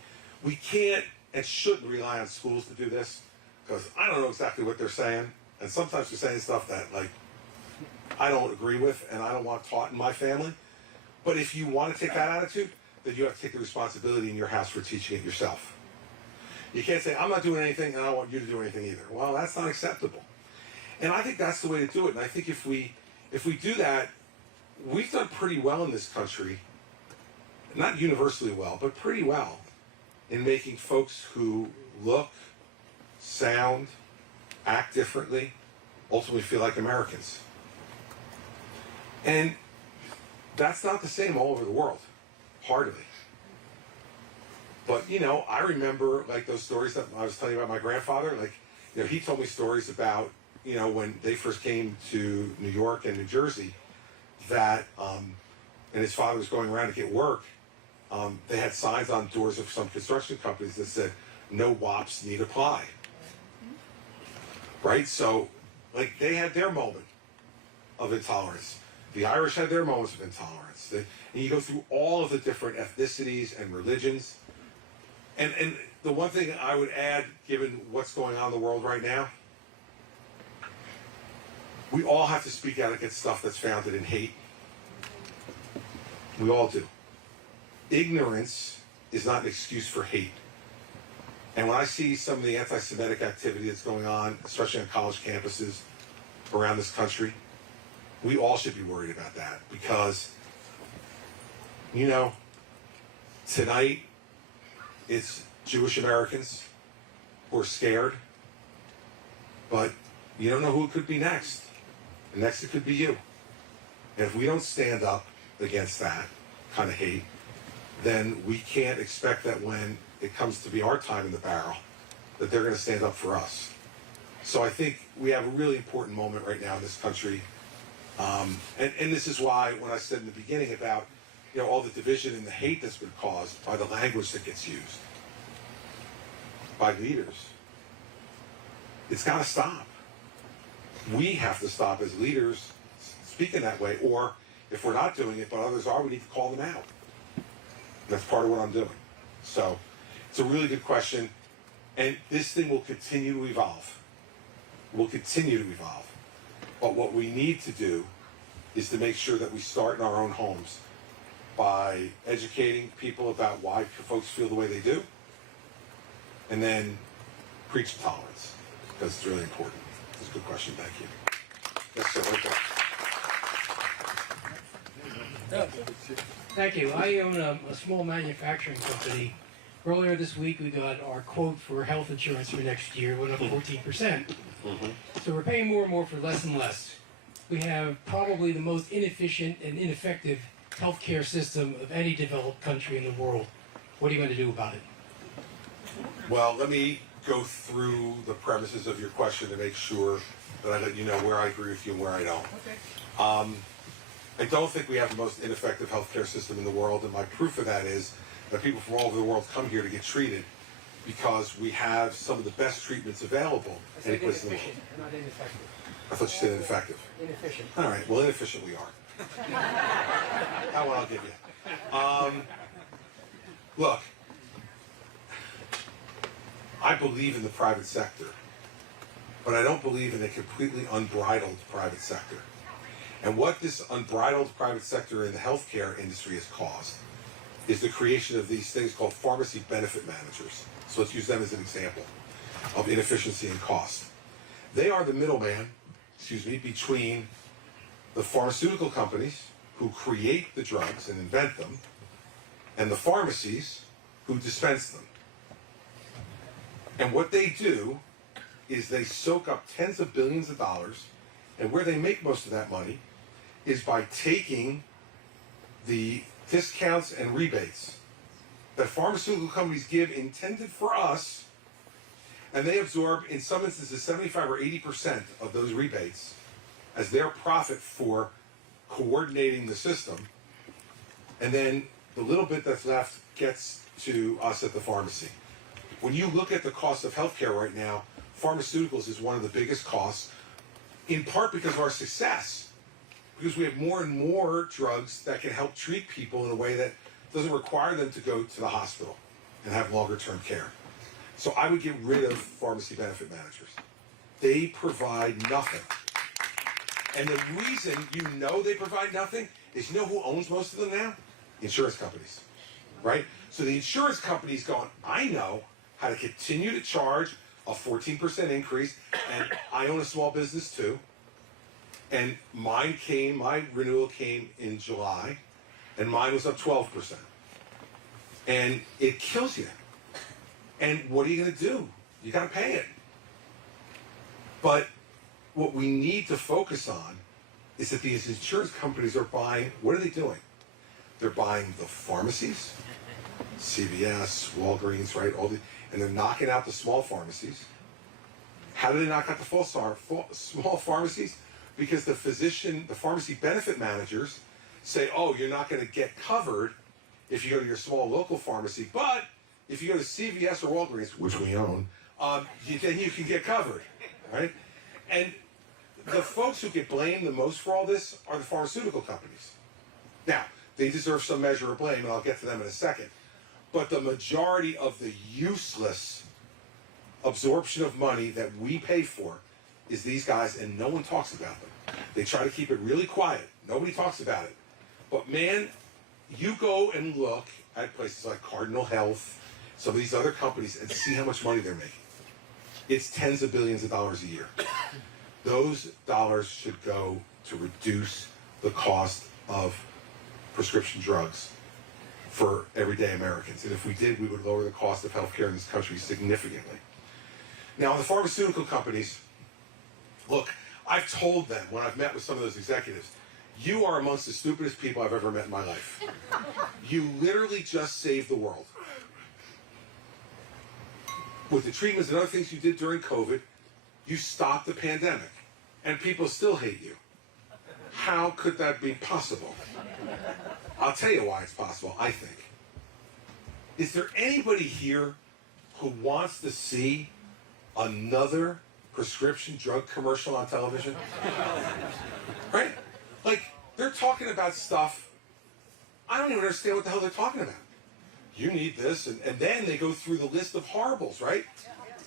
can't and shouldn't rely on schools to do this, because I don't know exactly what they're saying, and sometimes they're saying stuff that I don't agree with and I don't want taught in my family. But if you want to take that attitude, then you have to take the responsibility in your house for teaching it yourself. You can't say, I'm not doing anything and I don't want you to do anything either. Well, that's not acceptable. And I think that's the way to do it. And I think if we do that, we've done pretty well in this country, not universally well, but pretty well, in making folks who look, sound, act differently, ultimately feel like Americans. And That's not the same all over the world, hardly. But I remember like those stories that I was telling you about my grandfather. Like, he told me stories about when they first came to New York and New Jersey, that and his father was going around to get work. They had signs on doors of some construction companies that said, "No WAPs need apply." Right? So, like, they had their moment of intolerance. The Irish had their moments of intolerance. And you go through all of the different ethnicities and religions. And the one thing I would add, given what's going on in the world right now, we all have to speak out against stuff that's founded in hate. We all do. Ignorance is not an excuse for hate. And when I see some of the anti-Semitic activity that's going on, especially on college campuses around this country, we all should be worried about that, because, tonight it's Jewish Americans who are scared, but you don't know who it could be next. And next it could be you. And if we don't stand up against that kind of hate, then we can't expect that when it comes to be our time in the barrel, that they're going to stand up for us. So I think we have a really important moment right now in this country. And this is why when I said in the beginning about all the division and the hate that's been caused by the language that gets used by leaders, it's got to stop. We have to stop as leaders speaking that way, or if we're not doing it, but others are, we need to call them out. That's part of what I'm doing. So it's a really good question, and this thing will continue to evolve. Will continue to evolve. But what we need to do is to make sure that we start in our own homes by educating people about why folks feel the way they do, and then preach tolerance, because it's really important. It's a good question. Thank you. Yes, sir. Right there. Thank you. I own a small manufacturing company. Earlier this week, we got our quote for health insurance for next year went up 14%. So we're paying more and more for less and less. We have probably the most inefficient and ineffective healthcare system of any developed country in the world. What are you going to do about it? Well, let me go through the premises of your question to make sure that I let you know where I agree with you and where I don't. Okay. I don't think we have the most ineffective healthcare system in the world, and my proof of that is that people from all over the world come here to get treated because we have some of the best treatments available any place in the world. Not ineffective. I thought you said ineffective. Inefficient. All right, well, inefficient we are. That one I'll give you. Look, I believe in the private sector, but I don't believe in a completely unbridled private sector. And what this unbridled private sector in the healthcare industry has caused is the creation of these things called pharmacy benefit managers. So let's use them as an example of inefficiency and cost. They are the middleman, between the pharmaceutical companies who create the drugs and invent them, and the pharmacies who dispense them. And what they do is they soak up tens of billions of dollars, and where they make most of that money is by taking the discounts and rebates that pharmaceutical companies give intended for us, and they absorb, in some instances, 75 or 80% of those rebates as their profit for coordinating the system, and then the little bit that's left gets to us at the pharmacy. When you look at the cost of healthcare right now, pharmaceuticals is one of the biggest costs, in part because of our success, because we have more and more drugs that can help treat people in a way that doesn't require them to go to the hospital and have longer term care. So I would get rid of pharmacy benefit managers. They provide nothing. And the reason you know they provide nothing is, you know who owns most of them now? Insurance companies, right? So the insurance company's going, I know how to continue to charge a 14% increase, and I own a small business too. And my renewal came in July, and mine was up 12%. And it kills you. And what are you going to do? You got to pay it. But what we need to focus on is that these insurance companies are buying, what are they doing? They're buying the pharmacies, CVS, Walgreens, right? And they're knocking out the small pharmacies. How do they knock out the small pharmacies? Because the pharmacy benefit managers say, oh, you're not going to get covered if you go to your small local pharmacy, but if you go to CVS or Walgreens, which we own, then you can get covered, right? And the folks who get blamed the most for all this are the pharmaceutical companies. Now, they deserve some measure of blame, and I'll get to them in a second. But the majority of the useless absorption of money that we pay for is these guys, and no one talks about them. They try to keep it really quiet. Nobody talks about it. But man, you go and look at places like Cardinal Health, some of these other companies, and see how much money they're making. It's tens of billions of dollars a year. Those dollars should go to reduce the cost of prescription drugs for everyday Americans. And if we did, we would lower the cost of healthcare in this country significantly. Now, the pharmaceutical companies, look, I've told them when I've met with some of those executives, you are amongst the stupidest people I've ever met in my life. You literally just saved the world. With the treatments and other things you did during COVID, you stopped the pandemic, and people still hate you. How could that be possible? I'll tell you why it's possible, I think. Is there anybody here who wants to see another prescription drug commercial on television? Right? Like, they're talking about stuff, I don't even understand what the hell they're talking about. You need this, and then they go through the list of horribles, right?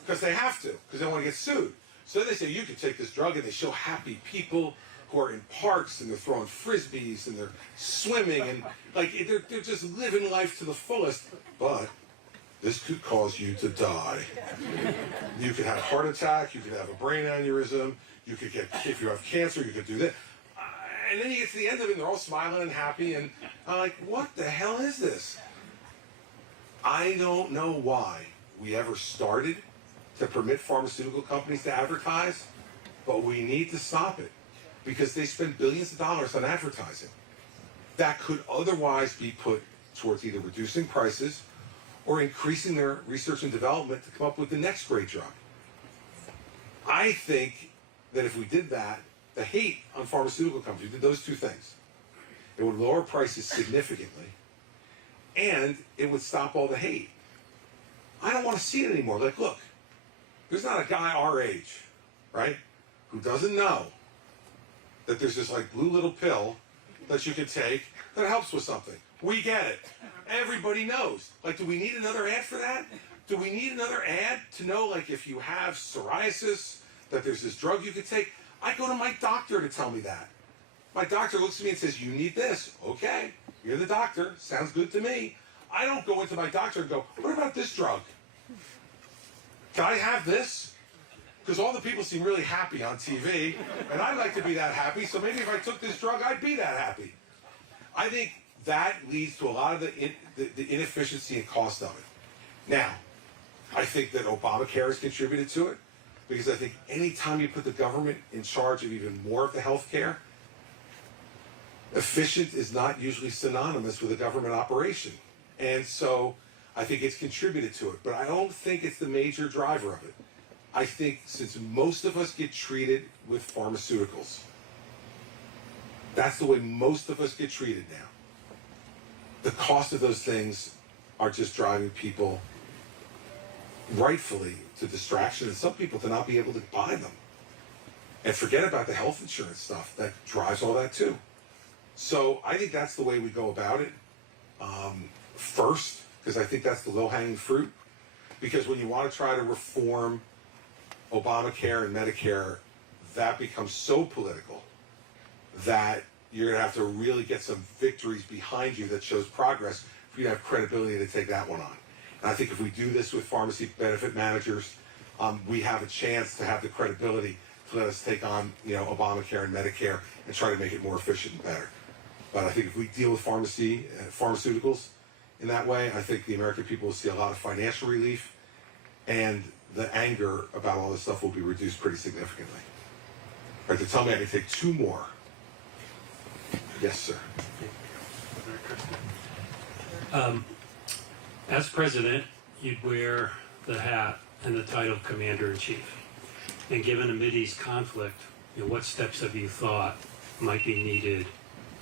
Because they have to, because they want to get sued. So they say, you can take this drug, and they show happy people who are in parks, and they're throwing frisbees, and they're swimming, and like they're just living life to the fullest. But this could cause you to die. You could have a heart attack, you could have a brain aneurysm, you could get, if you have cancer, you could do that. And then you get to the end of it, and they're all smiling and happy, and I'm like, what the hell is this? I don't know why we ever started to permit pharmaceutical companies to advertise, but we need to stop it because they spend billions of dollars on advertising that could otherwise be put towards either reducing prices or increasing their research and development to come up with the next great drug. I think that if we did that, the hate on pharmaceutical companies, we did those two things. It would lower prices significantly, and it would stop all the hate. I don't want to see it anymore. Like, look, there's not a guy our age, right, who doesn't know that there's this like blue little pill that you can take that helps with something. We get it. Everybody knows. Like, do we need another ad for that? Do we need another ad to know, like, if you have psoriasis, that there's this drug you could take? I go to my doctor to tell me that. My doctor looks at me and says, you need this. Okay, you're the doctor. Sounds good to me. I don't go into my doctor and go, what about this drug? Can I have this? Because all the people seem really happy on TV, and I'd like to be that happy, so maybe if I took this drug, I'd be that happy. I think that leads to a lot of the inefficiency and cost of it. Now, I think that Obamacare has contributed to it, because I think any time you put the government in charge of even more of the health care, efficient is not usually synonymous with a government operation. And so I think it's contributed to it, but I don't think it's the major driver of it. I think since most of us get treated with pharmaceuticals, that's the way most of us get treated now. The cost of those things are just driving people rightfully to distraction, and some people to not be able to buy them. And forget about the health insurance stuff. That drives all that too. So I think that's the way we go about it. First, because I think that's the low-hanging fruit. Because when you want to try to reform Obamacare and Medicare, that becomes so political that you're going to have to really get some victories behind you that shows progress for you to have credibility to take that one on. And I think if we do this with pharmacy benefit managers, we have a chance to have the credibility to let us take on, Obamacare and Medicare and try to make it more efficient and better. But I think if we deal with pharmaceuticals in that way, I think the American people will see a lot of financial relief, and the anger about all this stuff will be reduced pretty significantly. All right, to tell me I can take two more. Yes, sir. As president, you'd wear the hat and the title of commander-in-chief. And given a Mideast conflict, what steps have you thought might be needed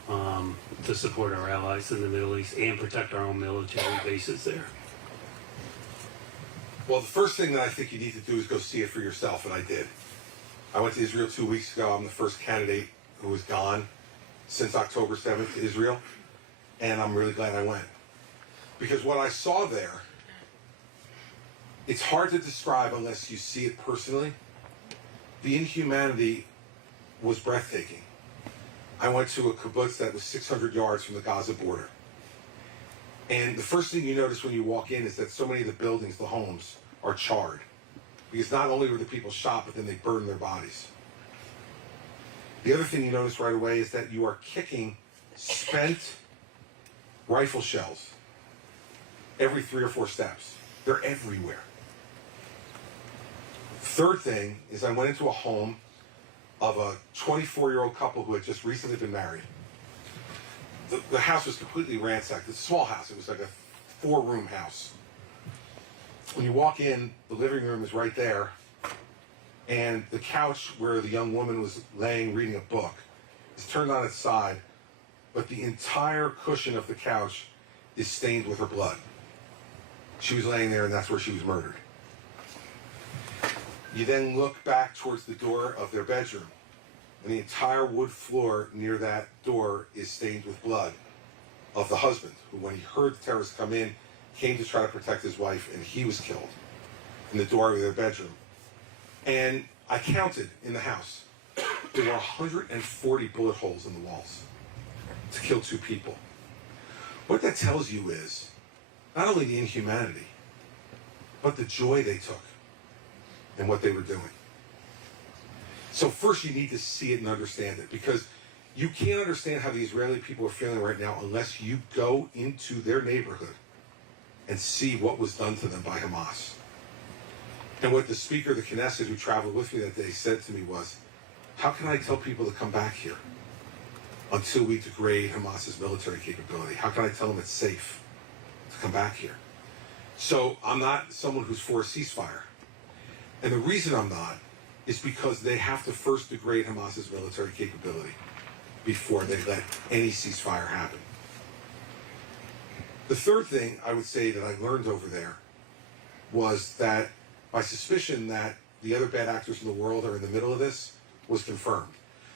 to support our allies in the Middle East and protect our own military bases there? Well, the first thing that I think you need to do is go see it for yourself, and I did. I went to Israel 2 weeks ago. I'm the first candidate who was gone since October 7th to Israel, and I'm really glad I went. Because what I saw there, it's hard to describe unless you see it personally. The inhumanity was breathtaking. I went to a kibbutz that was 600 yards from the Gaza border. And the first thing you notice when you walk in is that so many of the buildings, the homes, are charred. Because not only were the people shot, but then they burned their bodies. The other thing you notice right away is that you are kicking spent rifle shells every 3 or 4 steps. They're everywhere. Third thing is I went into a home of a 24-year-old couple who had just recently been married. The house was completely ransacked. It's a small house. It was like a 4-room house. When you walk in, the living room is right there, and the couch where the young woman was laying reading a book is turned on its side, but the entire cushion of the couch is stained with her blood. She was laying there, and that's where she was murdered. You then look back towards the door of their bedroom, and the entire wood floor near that door is stained with blood of the husband, who, when he heard the terrorists come in, came to try to protect his wife, and he was killed in the doorway of their bedroom. And I counted in the house. There were 140 bullet holes in the walls to kill 2 people. What that tells you is not only the inhumanity, but the joy they took in what they were doing. So first you need to see it and understand it, because you can't understand how the Israeli people are feeling right now unless you go into their neighborhood and see what was done to them by Hamas. And what the speaker of the Knesset, who traveled with me that day, said to me was, how can I tell people to come back here until we degrade Hamas's military capability? How can I tell them it's safe to come back here? So I'm not someone who's for a ceasefire. And the reason I'm not is because they have to first degrade Hamas's military capability before they let any ceasefire happen. The third thing I would say that I learned over there was that my suspicion that the other bad actors in the world are in the middle of this was confirmed.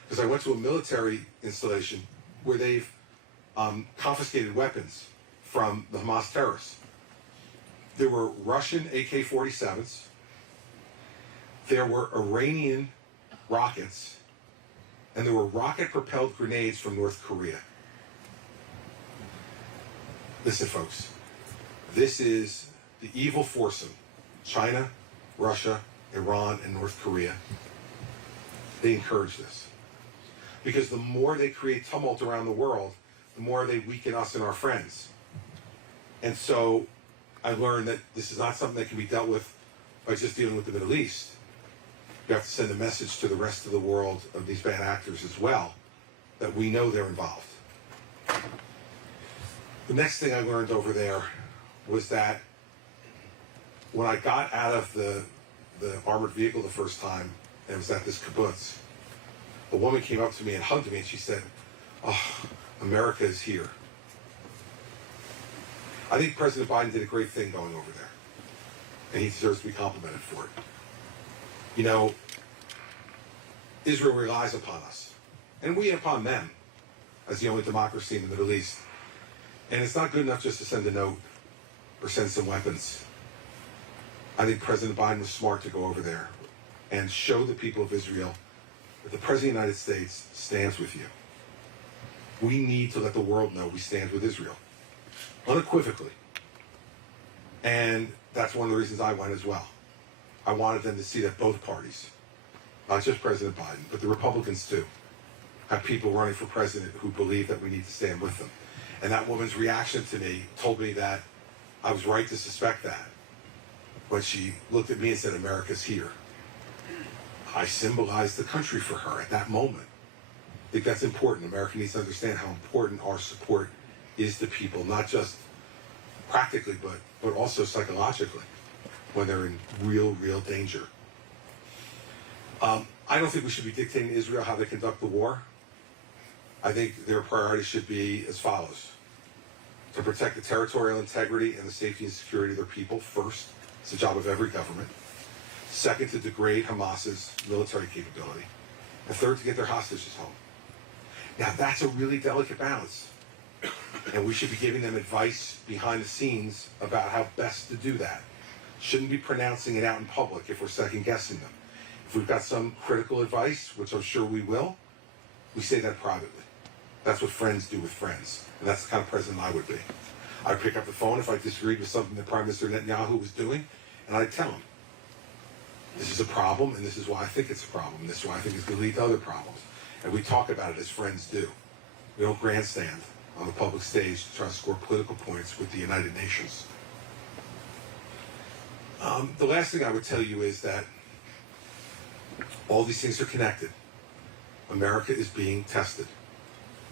Because I went to a military installation where they've confiscated weapons from the Hamas terrorists. There were Russian AK-47s. There were Iranian rockets. And there were rocket-propelled grenades from North Korea. Listen, folks, this is the evil foursome: China, Russia, Iran, and North Korea. They encourage this. Because the more they create tumult around the world, the more they weaken us and our friends. And so I learned that this is not something that can be dealt with by just dealing with the Middle East. You have to send a message to the rest of the world of these bad actors as well, that we know they're involved. The next thing I learned over there was that when I got out of the armored vehicle the first time, and it was at this kibbutz, a woman came up to me and hugged me, and she said, "Oh, America is here." I think President Biden did a great thing going over there, and he deserves to be complimented for it. You know, Israel relies upon us, and we upon them, as the only democracy in the Middle East. And it's not good enough just to send a note or send some weapons. I think President Biden was smart to go over there and show the people of Israel that the President of the United States stands with you. We need to let the world know we stand with Israel, unequivocally. And that's one of the reasons I went as well. I wanted them to see that both parties, not just President Biden, but the Republicans too, have people running for president who believe that we need to stand with them. And that woman's reaction to me told me that I was right to suspect that when she looked at me and said, "America's here." I symbolized the country for her at that moment. I think that's important. America needs to understand how important our support is the people, not just practically, but also psychologically, when they're in real danger. I don't think we should be dictating to Israel how they conduct the war. I think their priority should be as follows: to protect the territorial integrity and the safety and security of their people first. It's the job of every government. Second, to degrade Hamas's military capability. And third, to get their hostages home. Now, that's a really delicate balance. And we should be giving them advice behind the scenes about how best to do that. Shouldn't be pronouncing it out in public if we're second guessing them. If we've got some critical advice, which I'm sure we will, we say that privately. That's what friends do with friends. And that's the kind of president I would be. I'd pick up the phone if I disagreed with something that Prime Minister Netanyahu was doing, and I'd tell him, this is a problem, and this is why I think it's a problem, and this is why I think it's going to lead to other problems. And we talk about it as friends do. We don't grandstand on the public stage to try to score political points with the United Nations. The last thing I would tell you is that all these things are connected. America is being tested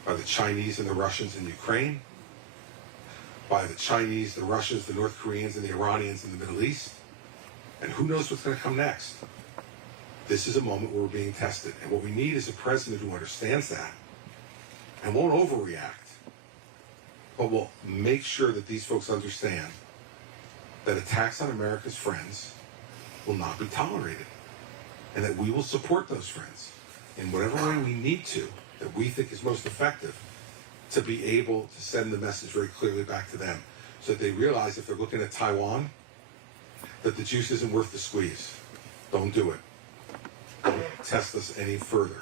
by the Chinese and the Russians in Ukraine, by the Chinese, the Russians, the North Koreans, and the Iranians in the Middle East. And who knows what's going to come next? This is a moment where we're being tested. And what we need is a president who understands that and won't overreact, but will make sure that these folks understand that attacks on America's friends will not be tolerated, and that we will support those friends in whatever way we need to, that we think is most effective, to be able to send the message very clearly back to them, so that they realize if they're looking at Taiwan, that the juice isn't worth the squeeze. Don't do it. Don't test us any further.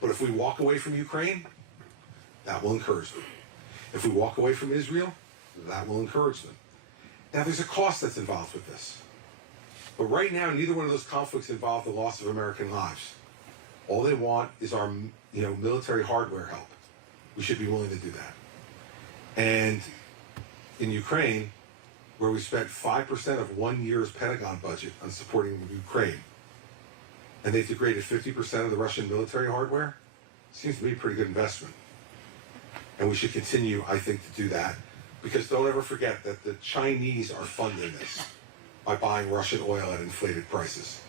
But if we walk away from Ukraine, that will encourage them. If we walk away from Israel, that will encourage them. Now, there's a cost that's involved with this. But right now, neither one of those conflicts involve the loss of American lives. All they want is our, military hardware help. We should be willing to do that. And in Ukraine, where we spent 5% of 1 year's Pentagon budget on supporting Ukraine, and they've degraded 50% of the Russian military hardware, seems to be a pretty good investment. And we should continue, I think, to do that, because don't ever forget that the Chinese are funding this by buying Russian oil at inflated prices.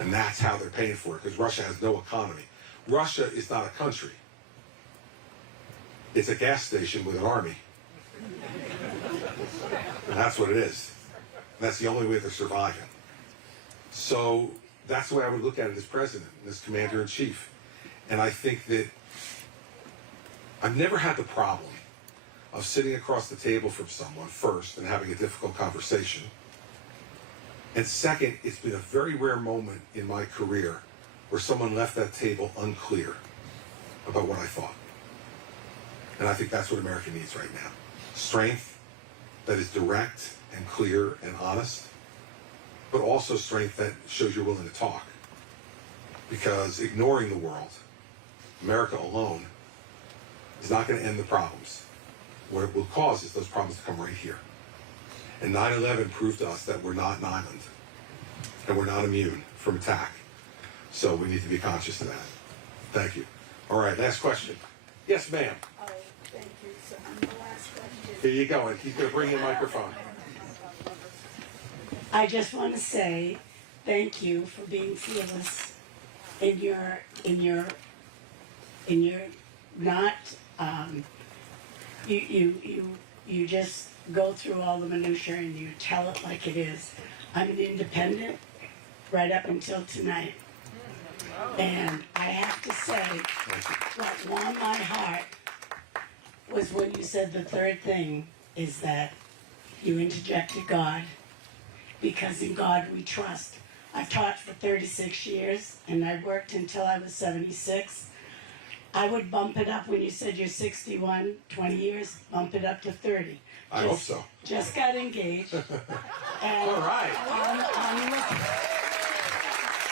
And that's how they're paying for it, because Russia has no economy. Russia is not a country. It's a gas station with an army. And that's what it is. And that's the only way they're surviving. So that's the way I would look at it as president, as commander-in-chief. And I think that I've never had the problem of sitting across the table from someone, first, and having a difficult conversation. And second, it's been a very rare moment in my career where someone left that table unclear about what I thought. And I think that's what America needs right now. Strength that is direct and clear and honest, but also strength that shows you're willing to talk. Because ignoring the world, America alone, is not going to end the problems. What it will cause is those problems to come right here. And 9/11 proved to us that we're not an island, and we're not immune from attack. So we need to be conscious of that. Thank you. All right, last question. Yes, ma'am. Oh, thank you. So I'm the last question. Here you go, and he's going to bring you a microphone. I just want to say thank you for being fearless in your not you just go through all the minutiae and you tell it like it is. I'm an independent right up until tonight. And I have to say, what warmed my heart was when you said the third thing is that you interjected God, because in God we trust. I've taught for 36 years, and I worked until I was 76. I would bump it up when you said you're 61, 20 years, bump it up to 30. I hope so. Just got engaged. And all right.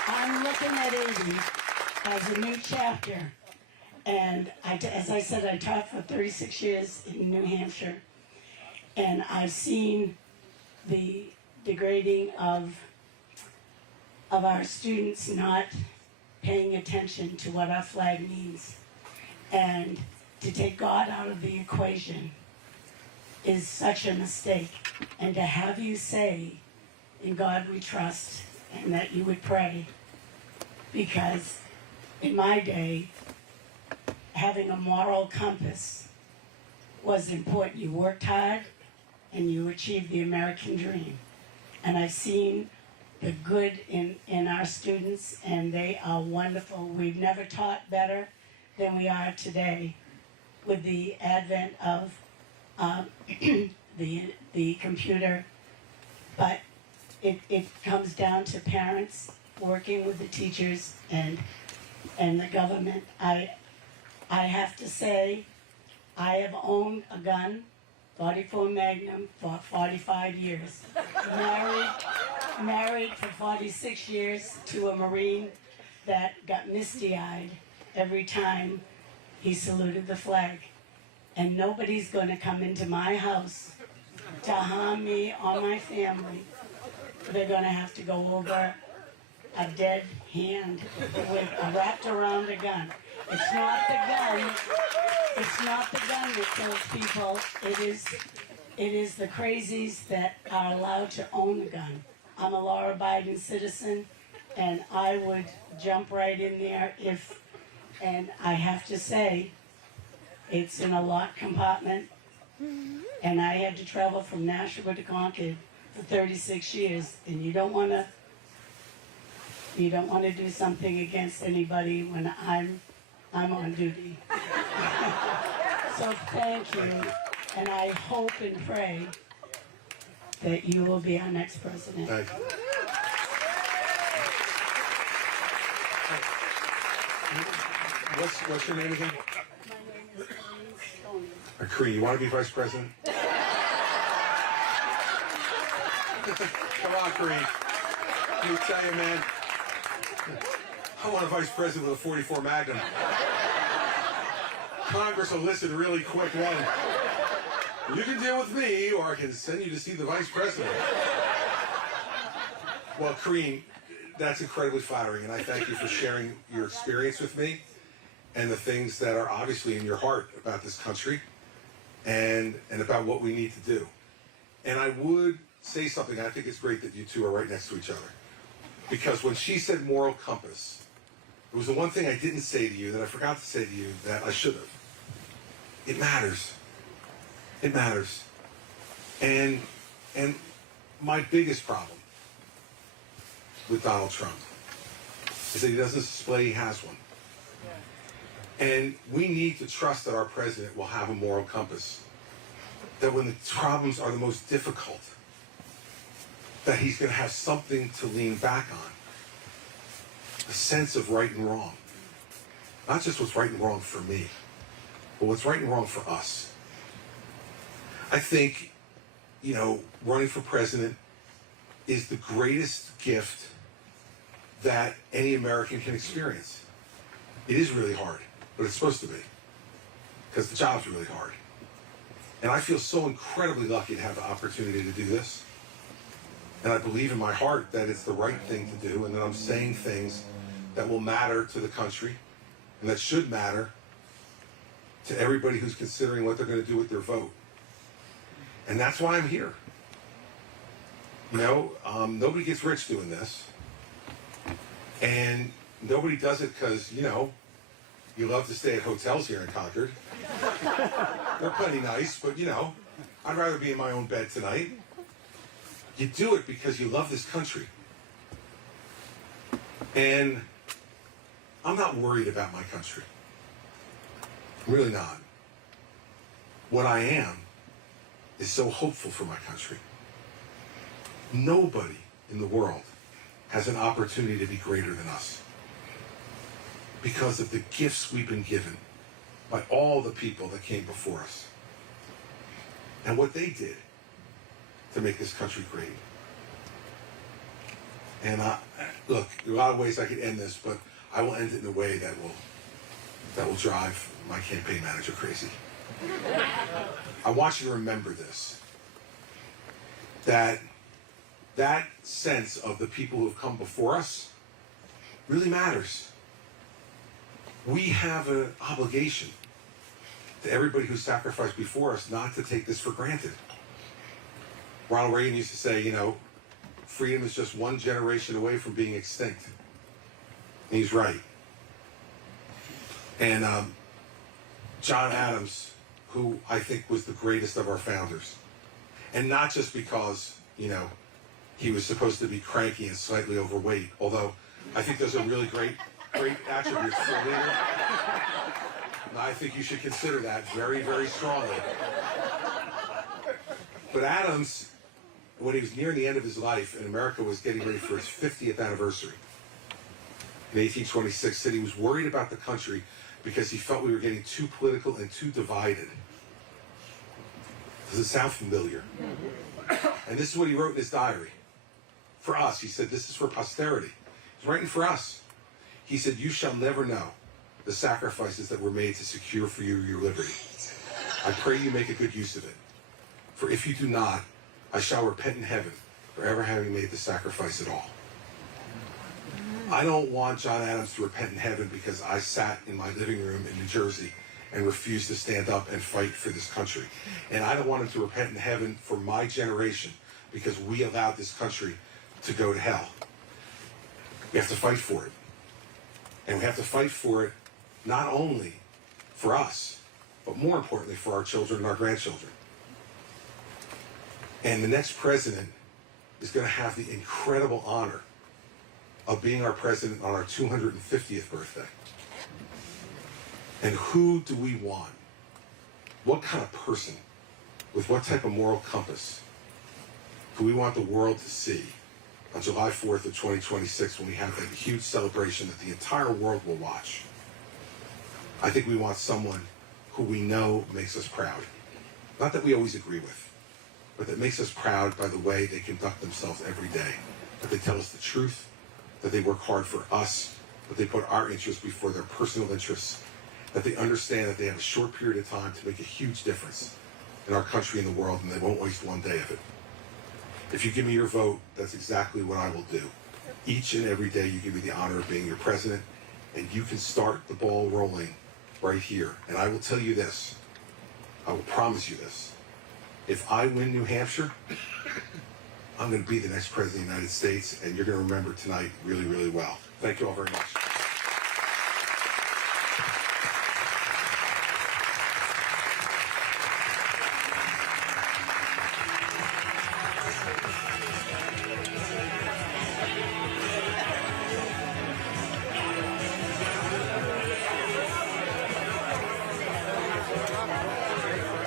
I'm looking at 80 as a new chapter. And as I said, I taught for 36 years in New Hampshire. And I've seen the degrading of our students not paying attention to what our flag means. And to take God out of the equation is such a mistake. And to have you say, in God we trust, and that you would pray, because in my day, having a moral compass was important. You worked hard and you achieved the American dream. And I've seen the good in our students, and they are wonderful. We've never taught better than we are today with the advent of the computer. But it comes down to parents working with the teachers and the government. I have to say, I have owned a gun, 44 Magnum, for 45 years. Married for 46 years to a Marine that got misty-eyed every time he saluted the flag. And nobody's going to come into my house to harm me or my family. They're going to have to go over a dead hand wrapped around a gun. It's not the gun. It's not the gun that kills people. It is the crazies that are allowed to own a gun. I'm a law-abiding citizen, and I would jump right in there and I have to say, it's in a locked compartment, and I had to travel from Nashua to Concord for 36 years, and you don't want to do something against anybody when I'm on duty. So thank you, and I hope and pray that you will be our next president. Thank you. What's your name again? Cree, you want to be vice president? Come on, Cree. Let me tell you, man. I want a vice president with a 44 Magnum. Congress will listen really quick then. You can deal with me, or I can send you to see the vice president. Well, Cree, that's incredibly flattering, and I thank you for sharing your experience with me and the things that are obviously in your heart about this country and about what we need to do. And I would say something, I think it's great that you two are right next to each other. Because when she said moral compass, it was the one thing I didn't say to you that I forgot to say to you that I should have. It matters. It matters. And my biggest problem with Donald Trump is that he doesn't display he has one. And we need to trust that our president will have a moral compass. That when the problems are the most difficult, that he's going to have something to lean back on. A sense of right and wrong. Not just what's right and wrong for me, but what's right and wrong for us. I think, running for president is the greatest gift that any American can experience. It is really hard, but it's supposed to be, because the job's really hard. And I feel so incredibly lucky to have the opportunity to do this. And I believe in my heart that it's the right thing to do, and that I'm saying things that will matter to the country, and that should matter to everybody who's considering what they're going to do with their vote. And that's why I'm here. Nobody gets rich doing this. And nobody does it because, you love to stay at hotels here in Concord. They're plenty nice, but, I'd rather be in my own bed tonight. You do it because you love this country. And I'm not worried about my country. I'm really not. What I am is so hopeful for my country. Nobody in the world has an opportunity to be greater than us because of the gifts we've been given by all the people that came before us and what they did to make this country great. And look, there are a lot of ways I could end this, but I will end it in a way that will drive my campaign manager crazy. I want you to remember this, that sense of the people who have come before us really matters. We have an obligation to everybody who sacrificed before us not to take this for granted. Ronald Reagan used to say, you know, freedom is just one generation away from being extinct. And he's right. And John Adams, who I think was the greatest of our founders, and not just because, you know, he was supposed to be cranky and slightly overweight, although I think those are really great attributes for a leader. And I think you should consider that very, very strongly. But Adams, when he was near the end of his life and America was getting ready for its 50th anniversary in 1826, said he was worried about the country because he felt we were getting too political and too divided. Does it sound familiar? And this is what he wrote in his diary. For us, he said, this is for posterity. He's writing for us. He said, you shall never know the sacrifices that were made to secure for you your liberty. I pray you make a good use of it. For if you do not, I shall repent in heaven for ever having made the sacrifice at all. I don't want John Adams to repent in heaven because I sat in my living room in New Jersey and refused to stand up and fight for this country. And I don't want him to repent in heaven for my generation because we allowed this country to go to hell. We have to fight for it. And we have to fight for it not only for us, but more importantly for our children and our grandchildren. And the next president is going to have the incredible honor of being our president on our 250th birthday. And who do we want? What kind of person, with what type of moral compass, do we want the world to see on July 4th of 2026 when we have that huge celebration that the entire world will watch? I think we want someone who we know makes us proud. Not that we always agree with, but that makes us proud by the way they conduct themselves every day. That they tell us the truth, that they work hard for us, that they put our interests before their personal interests, that they understand that they have a short period of time to make a huge difference in our country and the world, and they won't waste one day of it. If you give me your vote, that's exactly what I will do. Each and every day you give me the honor of being your president, and you can start the ball rolling right here. And I will tell you this, I will promise you this, if I win New Hampshire, I'm going to be the next president of the United States, and you're going to remember tonight really, really well. Thank you all very much.